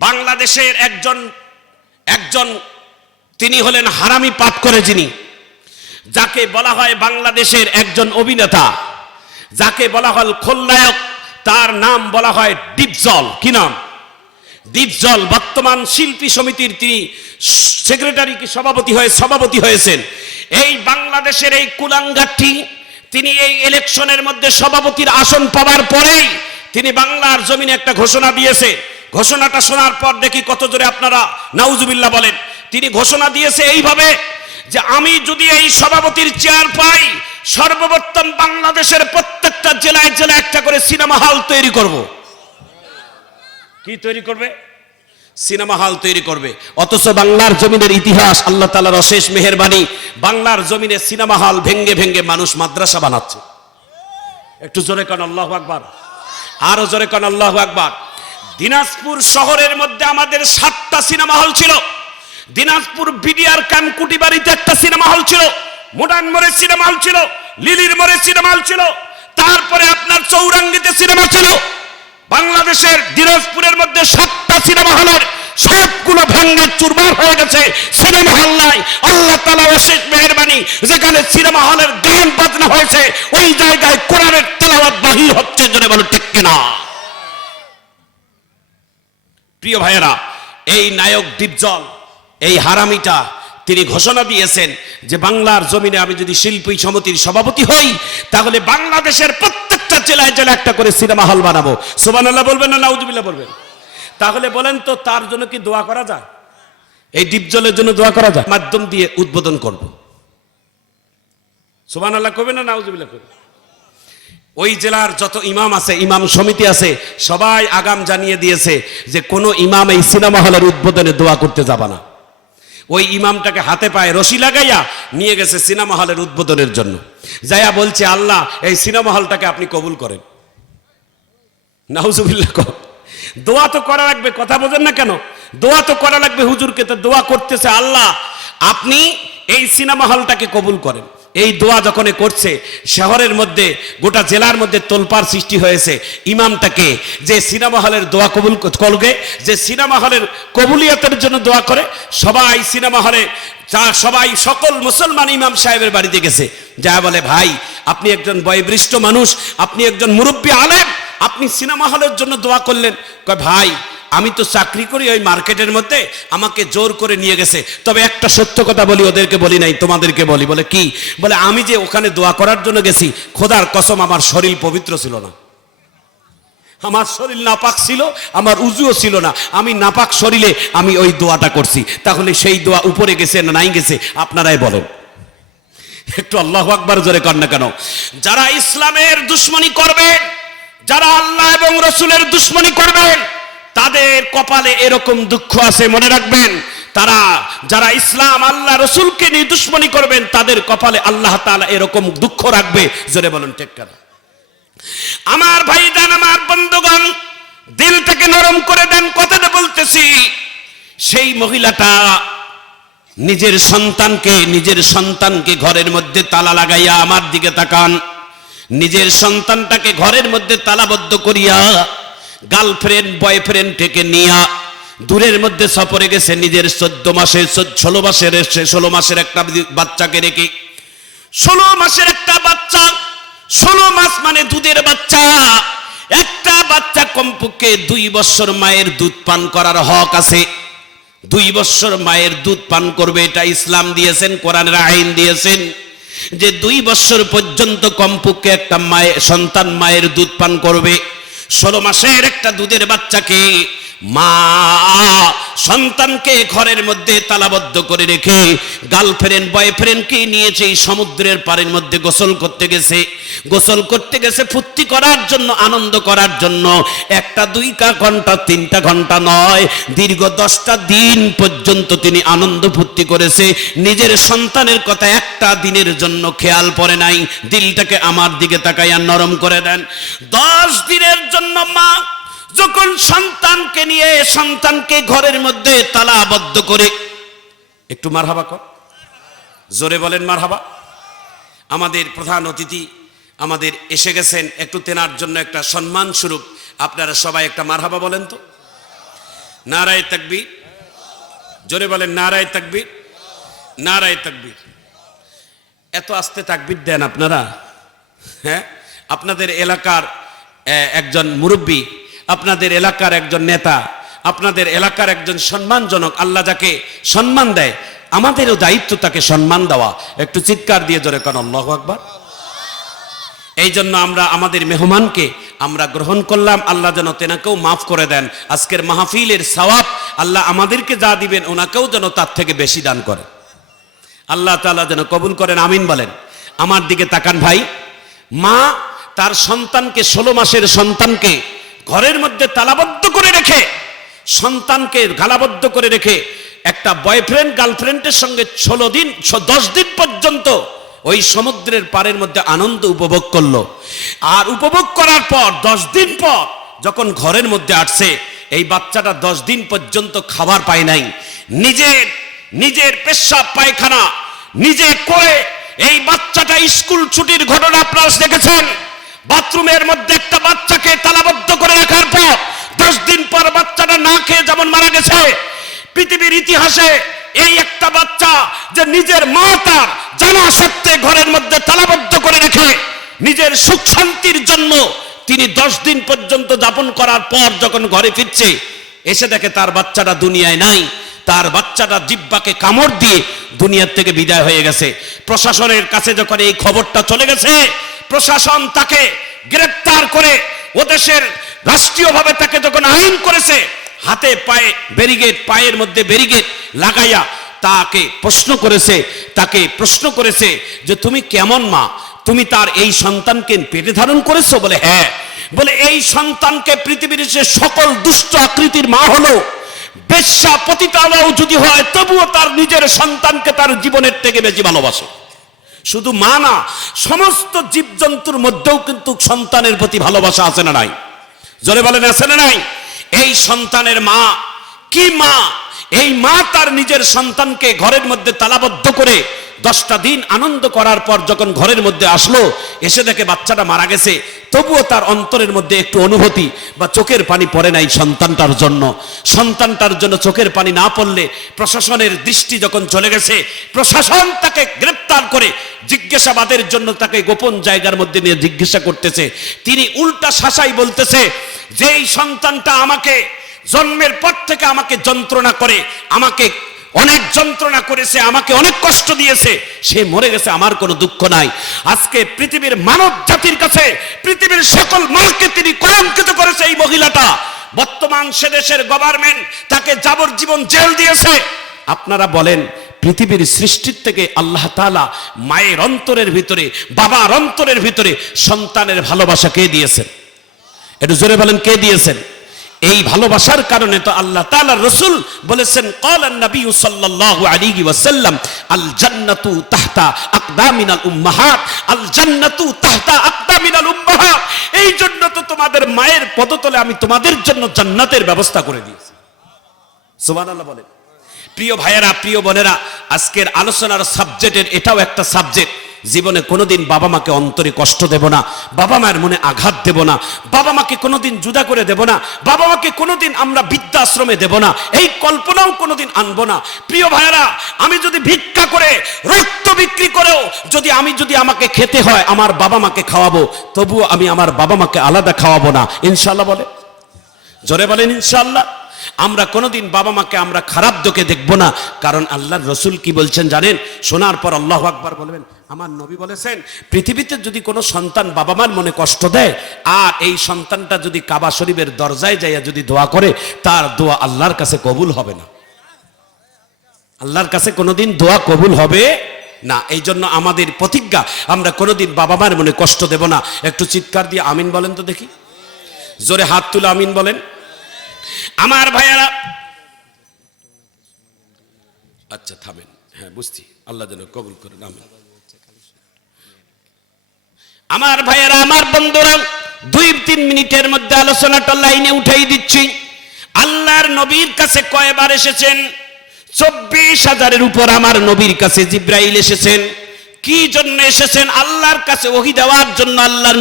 বাংলাদেশের একজন তিনি হলেন হারামি পাপ করে যিনি, যাকে বলা হয় বাংলাদেশের একজন অভিনেতা, যাকে বলা হয় খলনায়ক, তার নাম বলা হয় ডিপজল। কি নাম? ডিপজল। বর্তমান শিল্পী সমিতির তিনি সেক্রেটারি কি সভাপতি হয়েছেন। এই বাংলাদেশের এই কুলাঙ্গারটি, তিনি এই ইলেকশনের মধ্যে সভাপতির আসন পাওয়ার পরেই তিনি বাংলার জমিনে একটা ঘোষণা দিয়েছে। ঘোষণাটা শোনার পর দেখি কত জোরে আপনারা নাউজুবিল্লাহ বলেন। তিনি ঘোষণা দিয়েছে এইভাবে যে, আমি যদি এই সভাপতির চেয়ার পাই, সর্বপ্রথম বাংলাদেশের প্রত্যেকটা জেলায় জেলায় একটা করে সিনেমা হল তৈরি করব। কি তৈরি করবে? সিনেমা হল তৈরি করবে। অথচ বাংলার জমিনের ইতিহাস, আল্লাহ তাআলার অশেষ মেহেরবানি, বাংলার জমিনে সিনেমা হল ভেঙ্গে ভেঙ্গে মানুষ মাদ্রাসা বানাচ্ছে। একটু জোরে কান আল্লাহু আকবার, আরো জোরে কান আল্লাহু আকবার। দিনাজপুর শহরের মধ্যে আমাদের 7টা সিনেমা হল ছিল। দিনাজপুর বিডিআর ক্যাম্প কুটিবাড়িতে একটা সিনেমা হল ছিল, মডার্ন মোড়ে সিনেমা হল ছিল, লিলির মোড়ে সিনেমা হল ছিল, তারপরে আপনার চৌরাঙ্গিতে সিনেমা ছিল। বাংলাদেশের দিনাজপুরের মধ্যে 7টা সিনেমা হলের সবগুলো ভাঙে চুরমার হয়ে গেছে, সিনেমা হল নাই। আল্লাহ তাআলা অশেষ মেহেরবানি, যেখানে সিনেমা হলের গান বাজনা হয়েছে ওই জায়গায় কোরআনের তেলাওয়াত বাহির হচ্ছে, জোরে বলো ঠিক কিনা। প্রিয় ভাইয়েরা, এই নায়ক ডিপজল, এই হারামিটা তিনি ঘোষণা দিয়েছেন যে বাংলার জমিনে আমি যদি শিল্পী সমিতির সভাপতি হই তাহলে বাংলাদেশের প্রত্যেকটা জেলায় জেলায় একটা করে সিনেমা হল বানাবো। সুবহানাল্লাহ বলবেন না নাউজুবিল্লাহ বলবেন? তাহলে বলেন তো তার জন্য কি দোয়া করা যায়? এই ডিপজলের জন্য দোয়া করা যায়? মাধ্যম দিয়ে উদ্বোধন করব। সুবহানাল্লাহ কইবেন না নাউজুবিল্লাহ করবেন? ওই জেলার যত ইমাম আছে, ইমাম সমিতি আছে, সবাই আগাম জানিয়ে দিয়েছে যে কোনো ইমাম এই সিনেমা হলের উদ্বোধনে দোয়া করতে যাবে না। ওই ইমামটাকে হাতে পায়ে রশি লাগাইয়া নিয়ে গেছে সিনেমা হলের উদ্বোধনের জন্য, যাইয়া বলছে আল্লাহ এই সিনেমা হলটাকে আপনি কবুল করেন। নাউজুবিল্লাহ। দোয়া তো করা লাগবে, কথা বোঝেন না কেন? দোয়া তো করা লাগবে হুজুরকে, তো দোয়া করতেছে আল্লাহ আপনি এই সিনেমা হলটাকে কবুল করেন। এই দোয়া যখন করছে, শহরের মধ্যে গোটা জেলার মধ্যে তোলপাড় সৃষ্টি হয়েছে। ইমামটাকে যে সিনেমা হলের দোয়া কবুল করবে, যে সিনেমা হলের কবুলিয়তের জন্য দোয়া করে, সবাই সিনেমা হলে সবাই সকল মুসলমান ইমাম সাহেবের বাড়িতে গেছে, যা বলে ভাই আপনি একজন বয়োবৃষ্ট মানুষ, আপনি একজন মুরব্বী আলেম, আপনি সিনেমা হলের জন্য দোয়া করলেন। কয় ভাই আমি তো চাকরি করি ওই মার্কেটের মধ্যে, আমাকে জোর করে নিয়ে গেছে। তবে একটা সত্য কথা বলি, ওদেরকে বলি নাই, তোমাদেরকে বলি। বলে কি? বলে আমি যে ওখানে দোয়া করার জন্য গেছি, খোদার কসম আমার শরীর পবিত্র ছিল না, আমার শরীর নাপাক ছিল, আমার উজুও ছিল না, আমি নাপাক শরীরে আমি ওই দোয়াটা করছি। তাহলে সেই দোয়া উপরে গেছে না নাই গেছে আপনারাই বলেন। একটু আল্লাহু আকবার জোরে কর না কেন? যারা ইসলামের দুশ্মনী করবেন, যারা আল্লাহ এবং রসুলের দুশ্মনী করবেন, তাদের কপালে এরকম দুঃখ আছে, মনে রাখবেন। তারা যারা ইসলাম আল্লাহ রসুলকে নিয়ে দুশ্মনী করবেন, তাদের কপালে আল্লাহ তাআলা এরকম দুঃখ রাখবে। জোরে বলুন ঠিক কিনা? আমার ভাইজান, আমার বন্ধুগণ, দিলটাকে নরম করে দেন, কথাটা বলতেছি। সেই মহিলাটা নিজের সন্তানকে ঘরের মধ্যে তালা লাগাইয়া, আমার দিকে তাকান, নিজের সন্তানটাকে ঘরের মধ্যে তালাবদ্ধ করিয়া গার্লফ্রেন্ড বয়ফ্রেন্ড থেকে নিয়া দূরের মধ্যে সফরে গেছে, নিজের 16 মাসের একটা বাচ্চাকে রেখে। 16 মাসের একটা বাচ্চা, 16 মাস মানে দুধের বাচ্চা। একটা বাচ্চা কমপক্ষে 2 বছর মায়ের দুধ পান করার হক আছে। 2 বছর মায়ের দুধ পান করবে, এটা ইসলাম দিয়েছেন, কোরআনের আইন দিয়েছেন যে 2 বছর পর্যন্ত কমপক্ষে একটা সন্তান মায়ের দুধ পান করবে। 16 মাসের একটা দুধের বাচ্চাকে মা সন্তানকে ঘরের মধ্যে তালাবদ্ধ করে রেখে গার্লফ্রেন্ড বয়ফ্রেন্ডকে নিয়েছে এই সমুদ্রের পাড়ের মধ্যে গোসল করতে গেছে ফুর্তি করার জন্য, আনন্দ করার জন্য। 1-2 ঘন্টা 3 ঘন্টা নয়, দীর্ঘ 10টা দিন পর্যন্ত তিনি আনন্দ ফুর্তি করেছে। নিজের সন্তানের কথা একটা দিনের জন্য খেয়াল পড়ে নাই। দিলটাকে আমার দিকে তাকাইয়া নরম করে দেন। 10 দিনের জন্য মা যখন সন্তানকে নিয়ে সন্তানকে ঘরের মধ্যে তালাবদ্ধ করে, একটু মারহাবা কর, জোরে বলেন মারহাবা। আমাদের প্রধান অতিথি আমাদের এসে গেছেন, একটু তেনার জন্য একটা সম্মান স্বরূপ আপনারা সবাই একটা মারহাবা বলেন তো। নারায়ে তাকবীর, জোরে বলেন নারায়ে তাকবীর, নারায়ে তাকবীর। এত আস্তে তাকবীর দেন আপনারা? হ্যাঁ, আপনাদের এলাকার একজন মুরব্বী, আপনাদের এলাকার একজন নেতা, আপনাদের এলাকার একজন সম্মানজনক, আল্লাহ যাকে সম্মান দেয়, আমাদেরও দায়িত্ব তাকে সম্মান দেওয়া। একটু চিৎকার দিয়ে জোরে কোন আল্লাহু আকবার। এই জন্য আমরা আমাদের মেহমানকে আমরা গ্রহণ করলাম। আল্লাহ যেন তেনাকেও মাফ করে দেন। আজকের মাহফিলের সওয়াব আল্লাহ আমাদেরকে যা দিবেন ওনাকেও যেন তার থেকে বেশি দান করে। আল্লাহ তাআলা যেন কবুল করেন, আমিন বলেন। আমার দিকে তাকান ভাই। মা তার সন্তানকে, 16 মাসের সন্তানকে ঘরের মধ্যে তালাবদ্ধ করে রেখে, সন্তানকে গালাবদ্ধ করে রেখে একটা বয়ফ্রেন্ড গার্লফ্রেন্ডের সঙ্গে 10 দিন পর্যন্ত ওই সমুদ্রের পাড়ের মধ্যে আনন্দ উপভোগ করলো। আর উপভোগ করার পর 10 দিন পর যখন ঘরের মধ্যে আসছে, এই বাচ্চাটা 10 দিন পর্যন্ত খাবার পায় নাই। নিজের নিজের পেশাব পায়খানা নিজে করে এই বাচ্চাটা স্কুল ছুটির ঘটনা আপনারা দেখেছেন। বাথরুমের মধ্যে একটা বাচ্চাকে তালাবদ্ধ করে রাখার পর 10 দিন পর বাচ্চাটা না খেয়ে যেমন মারা গেছে, পৃথিবীর ইতিহাসে এই একটা বাচ্চা যে নিজের মা তার জানা সত্ত্বে ঘরের মধ্যে তালাবদ্ধ করে রেখে নিজের সুখ শান্তির জন্য তিনি 10 দিন পর্যন্ত যাপন করার পর যখন ঘরে ফিরছে, এসে দেখে তার বাচ্চাটা দুনিয়ায় নাই, তার বাচ্চাটা জিহ্বাকে কামড় দিয়ে দুনিয়ার থেকে বিদায় হয়ে গেছে। প্রশাসনের কাছে যখন এই খবরটা চলে গেছে, প্রশাসন তাকে গ্রেফতার করে ও দেশের রাষ্ট্রীয়ভাবে তাকে যখন আইন করেছে, হাতে পায়ে ব্যারিকেড, পায়ের মধ্যে ব্যারিকেড লাগাইয়া তাকে প্রশ্ন করেছে যে তুমি কেমন মা, তুমি তার এই সন্তানকে পেটে ধারণ করেছো? বলে হ্যাঁ। বলে এই সন্তানকে পৃথিবীর যে সকল দুষ্ট আকৃতির মা হলো বেশ্যা পতিতালও যদি হয় তবুও তার নিজের সন্তানকে তার জীবনের থেকে বেশি ভালোবাসে। শুধু মা না, সমস্ত জীবজন্তুর মধ্যেও কিন্তু সন্তানের প্রতি ভালোবাসা আছে না নাই? জোরে বলেন আছে না নাই? এই সন্তানের মা কি মা? এই মা তার নিজের সন্তানকে ঘরের মধ্যে তালাবদ্ধ করে 10টা দিন আনন্দ করার পর যখন ঘরের মধ্যে আসলো, এসে দেখে বাচ্চাটা মারা গেছে, তবুও তার অন্তরের মধ্যে একটু অনুভূতি বা চোখের পানি পড়ে নাই সন্তানটার জন্য। সন্তানটার জন্য চোখের পানি না পড়লে প্রশাসনের দৃষ্টি যখন চলে গেছে, প্রশাসন তাকে গ্রেফতার করে জিজ্ঞাসাবাদের জন্য তাকে গোপন জায়গার মধ্যে নিয়ে জিজ্ঞাসা করতেছে। তিনি উল্টা শাসাই বলতেছে যে এই সন্তানটা আমাকে জন্মের পর থেকে আমাকে যন্ত্রণা করে, আমাকে অনেক যন্ত্রণা করেছে, আমাকে অনেক কষ্ট দিয়েছে, সে মরে গেছে, আমার কোনো দুঃখ নাই। আজকে পৃথিবীর মানব জাতির কাছে পৃথিবীর সকল মাকে তিনি কলঙ্কিত করেছে এই মহিলাটা। বর্তমান সে দেশের গভর্নমেন্ট তাকে যাবজ্জীবন জেল দিয়েছে। আপনারা বলেন, পৃথিবীর সৃষ্টির থেকে আল্লাহ তাআলা মায়ের অন্তরের ভিতরে, বাবার অন্তরের ভিতরে সন্তানের ভালোবাসা কে দিয়েছেন? একটু জোরে বলেন, কে দিয়েছেন? এই ভালোবাসার কারণে তো আল্লাহ তাআলার রাসূল বলেছেন, ক্বালান নবী সাল্লাল্লাহু আলাইহি ওয়াসাল্লাম আল জান্নাতু তাহতা আকদামিনাল উম্মাহাত, আল জান্নাতু তাহতা আকদামিনাল উম্মাহাত। এই জন্য তো তোমাদের মায়ের পদতলে আমি তোমাদের জন্য জান্নাতের ব্যবস্থা করে দিয়েছি। সুবহানাল্লাহ বলেন। প্রিয় ভাইয়েরা, প্রিয় বোনেরা, আজকের আলোচনার সাবজেক্টের এটাও একটা সাবজেক্ট। জীবনে কোনোদিন বাবা মাকে অন্তরে কষ্ট দেব না, বাবা মায়ের মনে আঘাত দেব না, বাবা মাকে কোনোদিন জুদা করে দেব না, বাবা মাকে কোনোদিন আমরা বৃদ্ধাশ্রমে দেব না, এই কল্পনাও কোনোদিন আনবো না। প্রিয় ভাইয়েরা, আমি যদি ভিক্ষা করে রক্ত বিক্রি করেও যদি আমাকে খেতে হয় আমার বাবা মাকে খাওয়াবো, তবুও আমি আমার বাবা মাকে আলাদা খাওয়াবো না। ইনশাআল্লাহ বলে, জোরে বলেন ইনশাআল্লাহ। আমরা কোনোদিন বাবা মাকে আমরা খারাপ চোখে দেখব না, কারণ আল্লাহর রাসূল কি বলছেন জানেন? শোনার পর আল্লাহু আকবার বলবেন। আমার নবী বলেছেন, পৃথিবীতে যদি কোনো সন্তান বাবা মার মনে কষ্ট দেয় আর এই সন্তানটা যদি কাবা শরীফের দরজায় যাইয়া যদি দোয়া করে, তার দোয়া আল্লাহর কাছে কবুল হবে না। আল্লাহর কাছে কোনোদিন দোয়া কবুল হবে না। এই জন্য আমাদের প্রতিজ্ঞা, আমরা কোনোদিন বাবা মার মনে কষ্ট দেব না। একটু চিৎকার দিয়ে আমিন বলেন তো দেখি, জোরে হাত তুলে আমিন বলেন। আমার ভাইয়েরা, আচ্ছা থামেন, হ্যাঁ বুঝছি, আল্লাহ যেন কবুল করেন, আমিন। আমার ভাইয়েরা, আমার বন্ধুরা, 2-3 মিনিটের মধ্যে আলোচনাটা লাইনে উঠাই দিচ্ছি। আল্লাহর নবীর কাছে কয়বার এসেছেন? 24,000-এর উপর আমার নবীর কাছে জিব্রাইল এসেছেন। কি জন্য এসেছেন? আল্লাহর কাছে ওহী দেওয়ার জন্য। আল্লাহর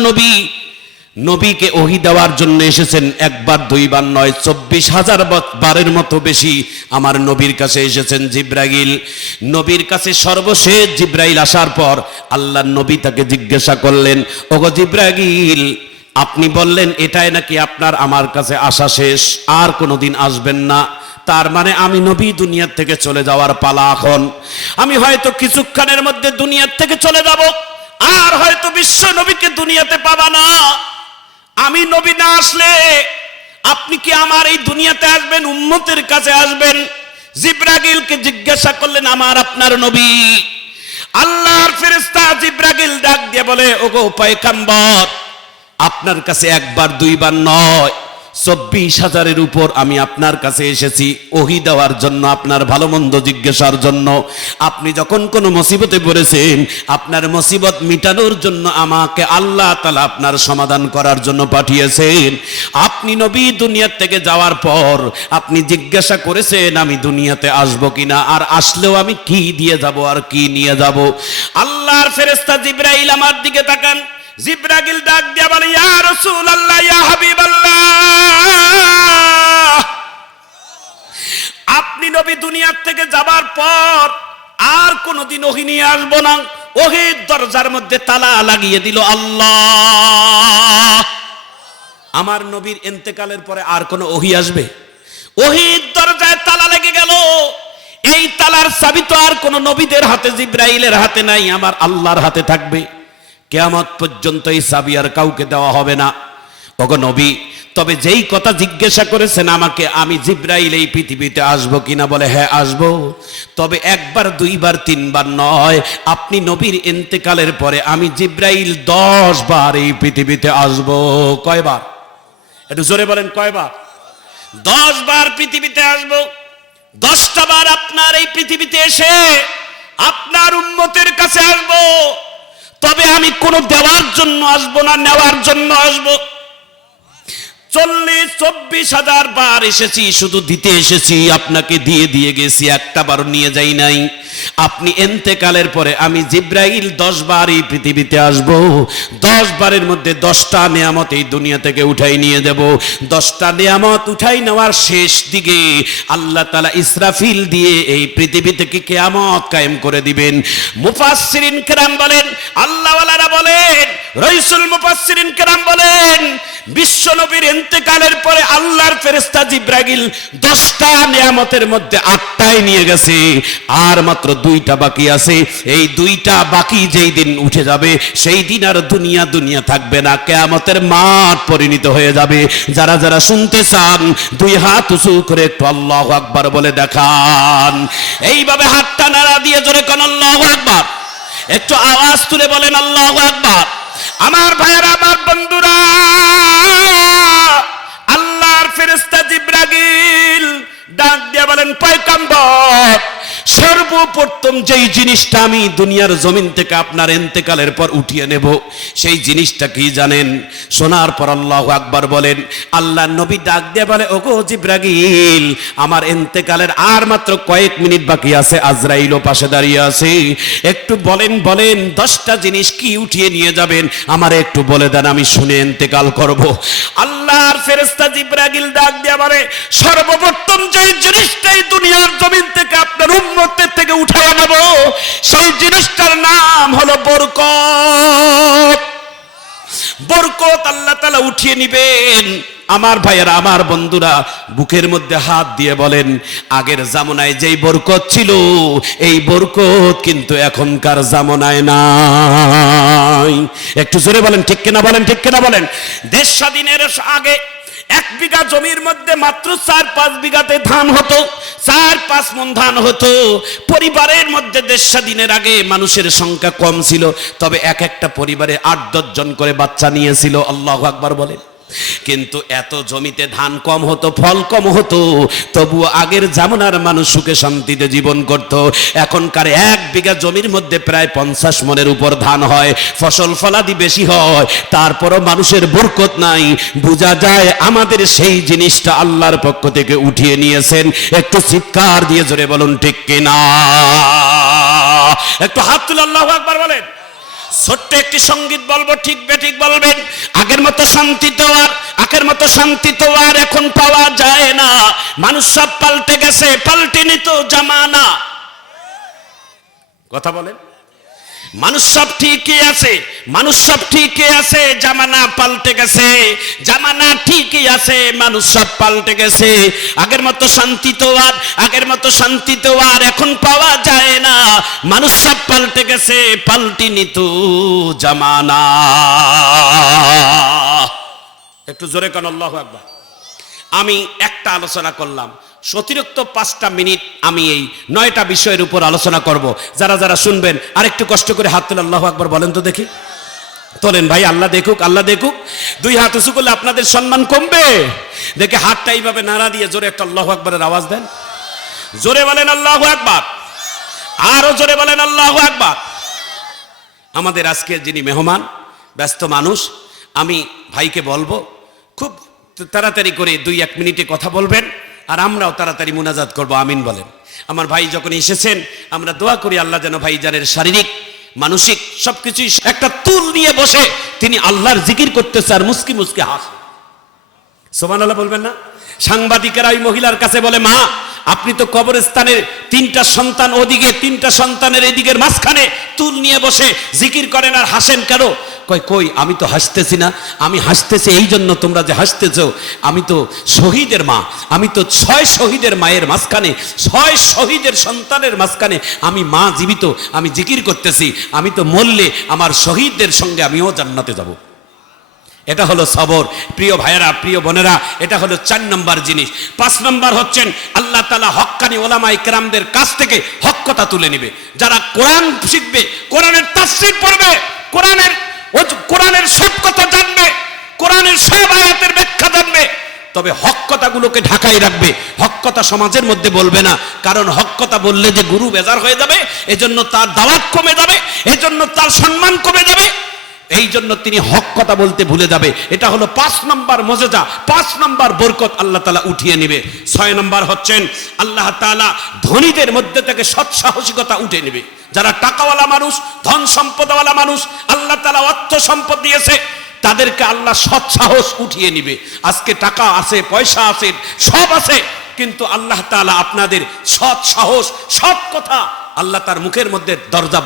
নবীকে ওহী দেওয়ার জন্য এসেছেন, একবার দুইবার নয়, 24,000 বারের মতো বেশি আমার নবীর কাছে এসেছেন জিব্রাইল। নবীর কাছে সর্বশেষ জিব্রাইল আসার পর আল্লাহর নবী তাকে জিজ্ঞাসা করলেন, ওগো জিব্রাইল, আপনি বললেন এটাই নাকি আপনার আমার কাছে আসা শেষ, আর কোনোদিন আসবেন না? তার মানে আমি নবী দুনিয়ার থেকে চলে যাওয়ার পালা এখন। আমি হয়তো কিছুক্ষণের মধ্যে দুনিয়ার থেকে চলে যাব, আর হয়তো বিশ্ব নবীকে দুনিয়াতে পাবা না। আমি নবী না আসলে আপনি কি আমার এই দুনিয়াতে আসবেন, উম্মতের কাছে আসবেন? জিব্রাইলকে জিজ্ঞাসা করলেন, আমার আপনার নবী। আল্লাহর ফেরেশতা জিব্রাইল ডাক দিয়ে বলে, ওগো পয়গম্বর, আপনার কাছে একবার দুইবার নয়, 24,000-এর উপর আমি আপনার কাছে এসেছি ওহী দেওয়ার জন্য, আপনার ভালো মন্দ জিজ্ঞাসার জন্য। আপনি যখন কোনো মুসিবতে পড়েছেন, আপনার মুসিবত মিটানোর জন্য আমাকে আল্লাহ তাআলা আপনার সমাধান করার জন্য পাঠিয়েছেন। আপনি নবী দুনিয়া থেকে যাওয়ার পর আপনি জিজ্ঞাসা করেছেন আমি দুনিয়াতে আসবো কিনা, আর আসলেও আমি কি দিয়ে যাব আর কি নিয়ে যাব। আল্লাহর ফেরেশতা জিবরাইল আমার দিকে তাকান, জিবরাইল ডাক দিয়া বলে, ইয়া রাসূলুল্লাহ, ইয়া হাবিবাল্লাহ, আপনি নবী দুনিয়ার থেকে যাবার পর আর কোনদিন ওহী নিয়ে আসবো না। ওহীর দরজার মধ্যে তালা লাগিয়ে দিল আল্লাহ। আমার নবীর ইন্তেকালের পরে আর কোন ওহী আসবে? ওহীর দরজায় তালা লেগে গেল। এই তালার চাবি তো আর কোন নবীদের হাতে, জিবরাইলের হাতে নাই, আমার আল্লাহর হাতে থাকবে। কিয়ামত পর্যন্ত এই চাবি আর কাউকে দেওয়া হবে না। ওগো নবী, তবে যেই কথা জিজ্ঞাসা করেছেন আমাকে, আমি জিবরাইল এই পৃথিবীতে আসবো কিনা, বলে হ্যাঁ আসবো। তবে একবার, দুইবার, তিনবার নয়, আপনি নবীর ইন্তেকালের পরে আমি জিবরাইল 10 বার এই পৃথিবীতে আসবো। কয়বার? একটু জোরে বলেন, কয়বার? 10 বার পৃথিবীতে আসবো। 10টা বার আপনার এই পৃথিবীতে এসে আপনার উম্মতের কাছে আসবো। তবে আমি কোনো দেওয়ার জন্য আসবো না, নেওয়ার জন্য আসবো। 40-24,000 বার এসেছি, শুধু দিতে এসেছি, আপনাকে দিয়ে দিয়ে গেছি, একটা বার নিয়ে যাই নাই। আপনি ইন্তেকালের পরে আমি জিবরাইল 10 বার এই পৃথিবীতে আসব। 10 বারের মধ্যে 10টা নিয়ামত এই দুনিয়া থেকে উঠাই নিয়ে দেব। 10টা নিয়ামত উঠাই নেওয়ার শেষ দিকে আল্লাহ তাআলা ইসরাফিল দিয়ে এই পৃথিবী থেকে কিয়ামত কায়েম করে দিবেন। মুফাসসিরিন কেরাম বলেন, আল্লাহওয়ালারা বলেন, রাইসুল মুফাসসিরিন কেরাম বলেন, বিশ্ব নবীর ইন্তেকালের পরে আল্লাহর ফেরেশতা জিবরাইল 10টা নিয়ামতের মধ্যে 8টাই নিয়ে গেছে, আর মাত্র 2টা বাকি আছে। এই 2টা বাকি যেই দিন উঠে যাবে, সেই দিন আর দুনিয়া থাকবে না, কিয়ামতের মাঠ পরিণত হয়ে যাবে। যারা যারা শুনতে চান 2 হাত উঁচু করে একটু আল্লাহু আকবার বলে দেখান। এইভাবে হাতটা নাড়া দিয়ে জোরে কোন আল্লাহু আকবার, একটু আওয়াজ তুলে বলেন আল্লাহু আকবার। আমার ভাইয়েরা, আমার বন্ধুরা, আল্লাহর ফেরেশতা জিবরাইল ডাক দিয়ে বলেন, পয়গম্বর, সর্বপ্রথম যেই জিনিসটা আমি দুনিয়ার জমিন থেকে আপনার ইন্তেকালের পর উঠিয়ে নেব, সেই জিনিসটা কি জানেন? শোনার পর আল্লাহু আকবার বলেন। আল্লাহর নবী ডাক দিয়ে বলে, ওগো জিবরাইল, আমার ইন্তেকালের আর মাত্র কয়েক মিনিট বাকি আছে, আজরাইলও পাশে দাঁড়িয়ে আছে, একটু বলেন 10টা জিনিস কি উঠিয়ে নিয়ে যাবেন, আমারে একটু বলে দেন, আমি শুনে ইন্তেকাল করব। আল্লাহর ফেরেশতা জিবরাইল ডাক দিয়ে বলে, সর্বপ্রথম যে জিনিসটাই দুনিয়ার জমিন থেকে আপনার উম্মতের থেকে উঠায় নেব, সেই জিনিসটার নাম হলো বরকত। বরকত আল্লাহ তাআলা উঠিয়ে নিবেন। আমার ভাইয়েরা, আমার বন্ধুরা, বুকের মধ্যে হাত দিয়ে বলেন, আগের জামানায় যেই বরকত ছিল, এই বরকত কিন্তু এখনকার জামানায় নাই। একটু জোরে বলেন ঠিক কিনা, বলেন ঠিক কিনা বলেন। দেশ স্বাধীনের আগে 1 বিঘা জমির মধ্যে মাত্র 4-5 বিঘাতে ধান হতো, 4-5 মণ ধান হতো। পরিবারের মধ্যে দেশ স্বাধীনের আগে মানুষের সংখ্যা কম ছিল, তবে এক একটা পরিবারে 8-10 জন করে বাচ্চা নিয়েছিল। আল্লাহু আকবার বলেন। কিন্তু এত জমিতে ধান কম হতো, ফল কম হতো, তবুও আগের জামানার মানুষ সুখে শান্তিতে জীবন করত। এখনকার 1 বিঘা জমির মধ্যে প্রায় 50 মণের উপর ধান হয়, ফসল ফলাদি বেশি হয়, তারপরও মানুষের বরকত নাই। বোঝা যায় আমাদের সেই জিনিসটা আল্লাহর পক্ষ থেকে উঠিয়ে নিয়েছেন। একটু চিৎকার দিয়ে জোরে বলুন ঠিক কিনা, একটু হাত তুলে আল্লাহু আকবার বলেন। ছোট্ট একটি সঙ্গীত বলবো, ঠিক বেঠিক বলবেন। আগের মতো শান্তি তো আর এখন পাওয়া যায় না, মানুষ সব পাল্টে গেছে, পাল্টে নিত জামানা। কথা বলেন। মানুষ সব ঠিকই আছে, জামানা পাল্টে গেছে, জামানা ঠিকই আছে, মানুষ সব পাল্টে গেছে। আগের মতো শান্তি তো আর এখন পাওয়া যায় না, মানুষ সব পাল্টে গেছে, পাল্টে নিত জামানা। একটু জোরে কান আল্লাহু আকবার। আমি একটা আলোচনা করলাম, অতিরিক্ত 5টা মিনিট আমি এই 9টা বিষয়ের উপর আলোচনা করব। যারা যারা শুনবেন আরেকটু কষ্ট করে হাত তুলে আল্লাহু আকবার বলেন তো দেখি। তোলেন ভাই, আল্লাহ দেখুক, আল্লাহ দেখুক। দুই হাত উঁচু করলে আপনাদের সম্মান কমবে। দেখে হাতটা এইভাবে নাড়া দিয়ে জোরে একটা আল্লাহু আকবারের আওয়াজ দেন। জোরে বলেন আল্লাহু আকবার, আরো জোরে বলেন আল্লাহু আকবার। আমাদের আজকে যিনি মেহমান, ব্যস্ত মানুষ, আমি ভাইকে বলবো খুব তাড়াতাড়ি করে 2-1 মিনিটে কথা বলবেন, আর আমরাও তাড়াতাড়ি মুনাজাত করব। আমিন বলেন। আমার ভাই যখন এসেছেন, আমরা দোয়া করি আল্লাহ যেন ভাইজানের শারীরিক মানসিক সবকিছুই, একটা তুল নিয়ে বসে তিনি আল্লাহর জিকির করতেছে আর মুস্কি মুস্কি হাসে। সুবহানাল্লাহ বলবেন না? সাংবাদিকেরা ওই মহিলার কাছে বলে, মা আপনি তো কবরস্থানের 3টা সন্তান ওদিকে, 3টা সন্তানের এদিকের মাঝখানে তুল নিয়ে বসে জিকির করেন আর হাসেন কেন? কই আমি তো হাসতেছি না, আমি হাসতেছি এই জন্য তোমরা যে হাসতেছ, আমি তো শহীদের মা, আমি তো 6 শহীদের মায়ের মাঝখানে, 6 শহীদের সন্তানের মাঝখানে আমি মা জীবিত, আমি জিকির করতেছি, আমি তো মরলে আমার শহীদদের সঙ্গে আমিও জান্নাতে যাব। এটা হলো সবর। প্রিয় ভাইয়েরা, প্রিয় বোনেরা, এটা হলো 4 নম্বর জিনিস। 5 নম্বর হচ্ছেন আল্লাহ তাআলা হক্কানি ওলামায়ে কেরামদের কাছ থেকে হক কথা তুলে নেবে। যারা কোরআন শিখবে, কোরআনের তাফসীর পড়বে, কোরআনের সব কথা জানবে, কোরআনের সব আয়াতের ব্যাখ্যা জানবে, তবে হক কথাগুলোকে ঢাকায় রাখবে। হক কথা সমাজের মধ্যে বলবে না, কারণ হক কথা বললে যে গুরু বেজার হয়ে যাবে, এজন্য তার দাওয়াত কমে যাবে, এজন্য তার সম্মান কমে যাবে, এই জন্য তিনি হক কথা বলতে ভুলে যাবে। এটা হলো 5 নম্বর মজেজা, 5 নম্বর বরকত আল্লাহ তাআলা উঠিয়ে নেবে। 6 নম্বর হচ্ছেন আল্লাহ তাআলা ধনীদের মধ্যে থেকে সৎ সাহসিকতা উঠে নেবে। যারা টাকাওয়ালা মানুষ, ধন সম্পদওয়ালা মানুষ, আল্লাহ তাআলা অর্থ সম্পদ দিয়েছে, তাদেরকে আল্লাহ সৎ সাহস উঠিয়ে নেবে। আজকে টাকা আছে, পয়সা আছে, সব আছে, কিন্তু আল্লাহ তাআলা আপনাদের সৎ সাহস, সৎ কথা আল্লাহ তার মুখের মধ্যে দরজা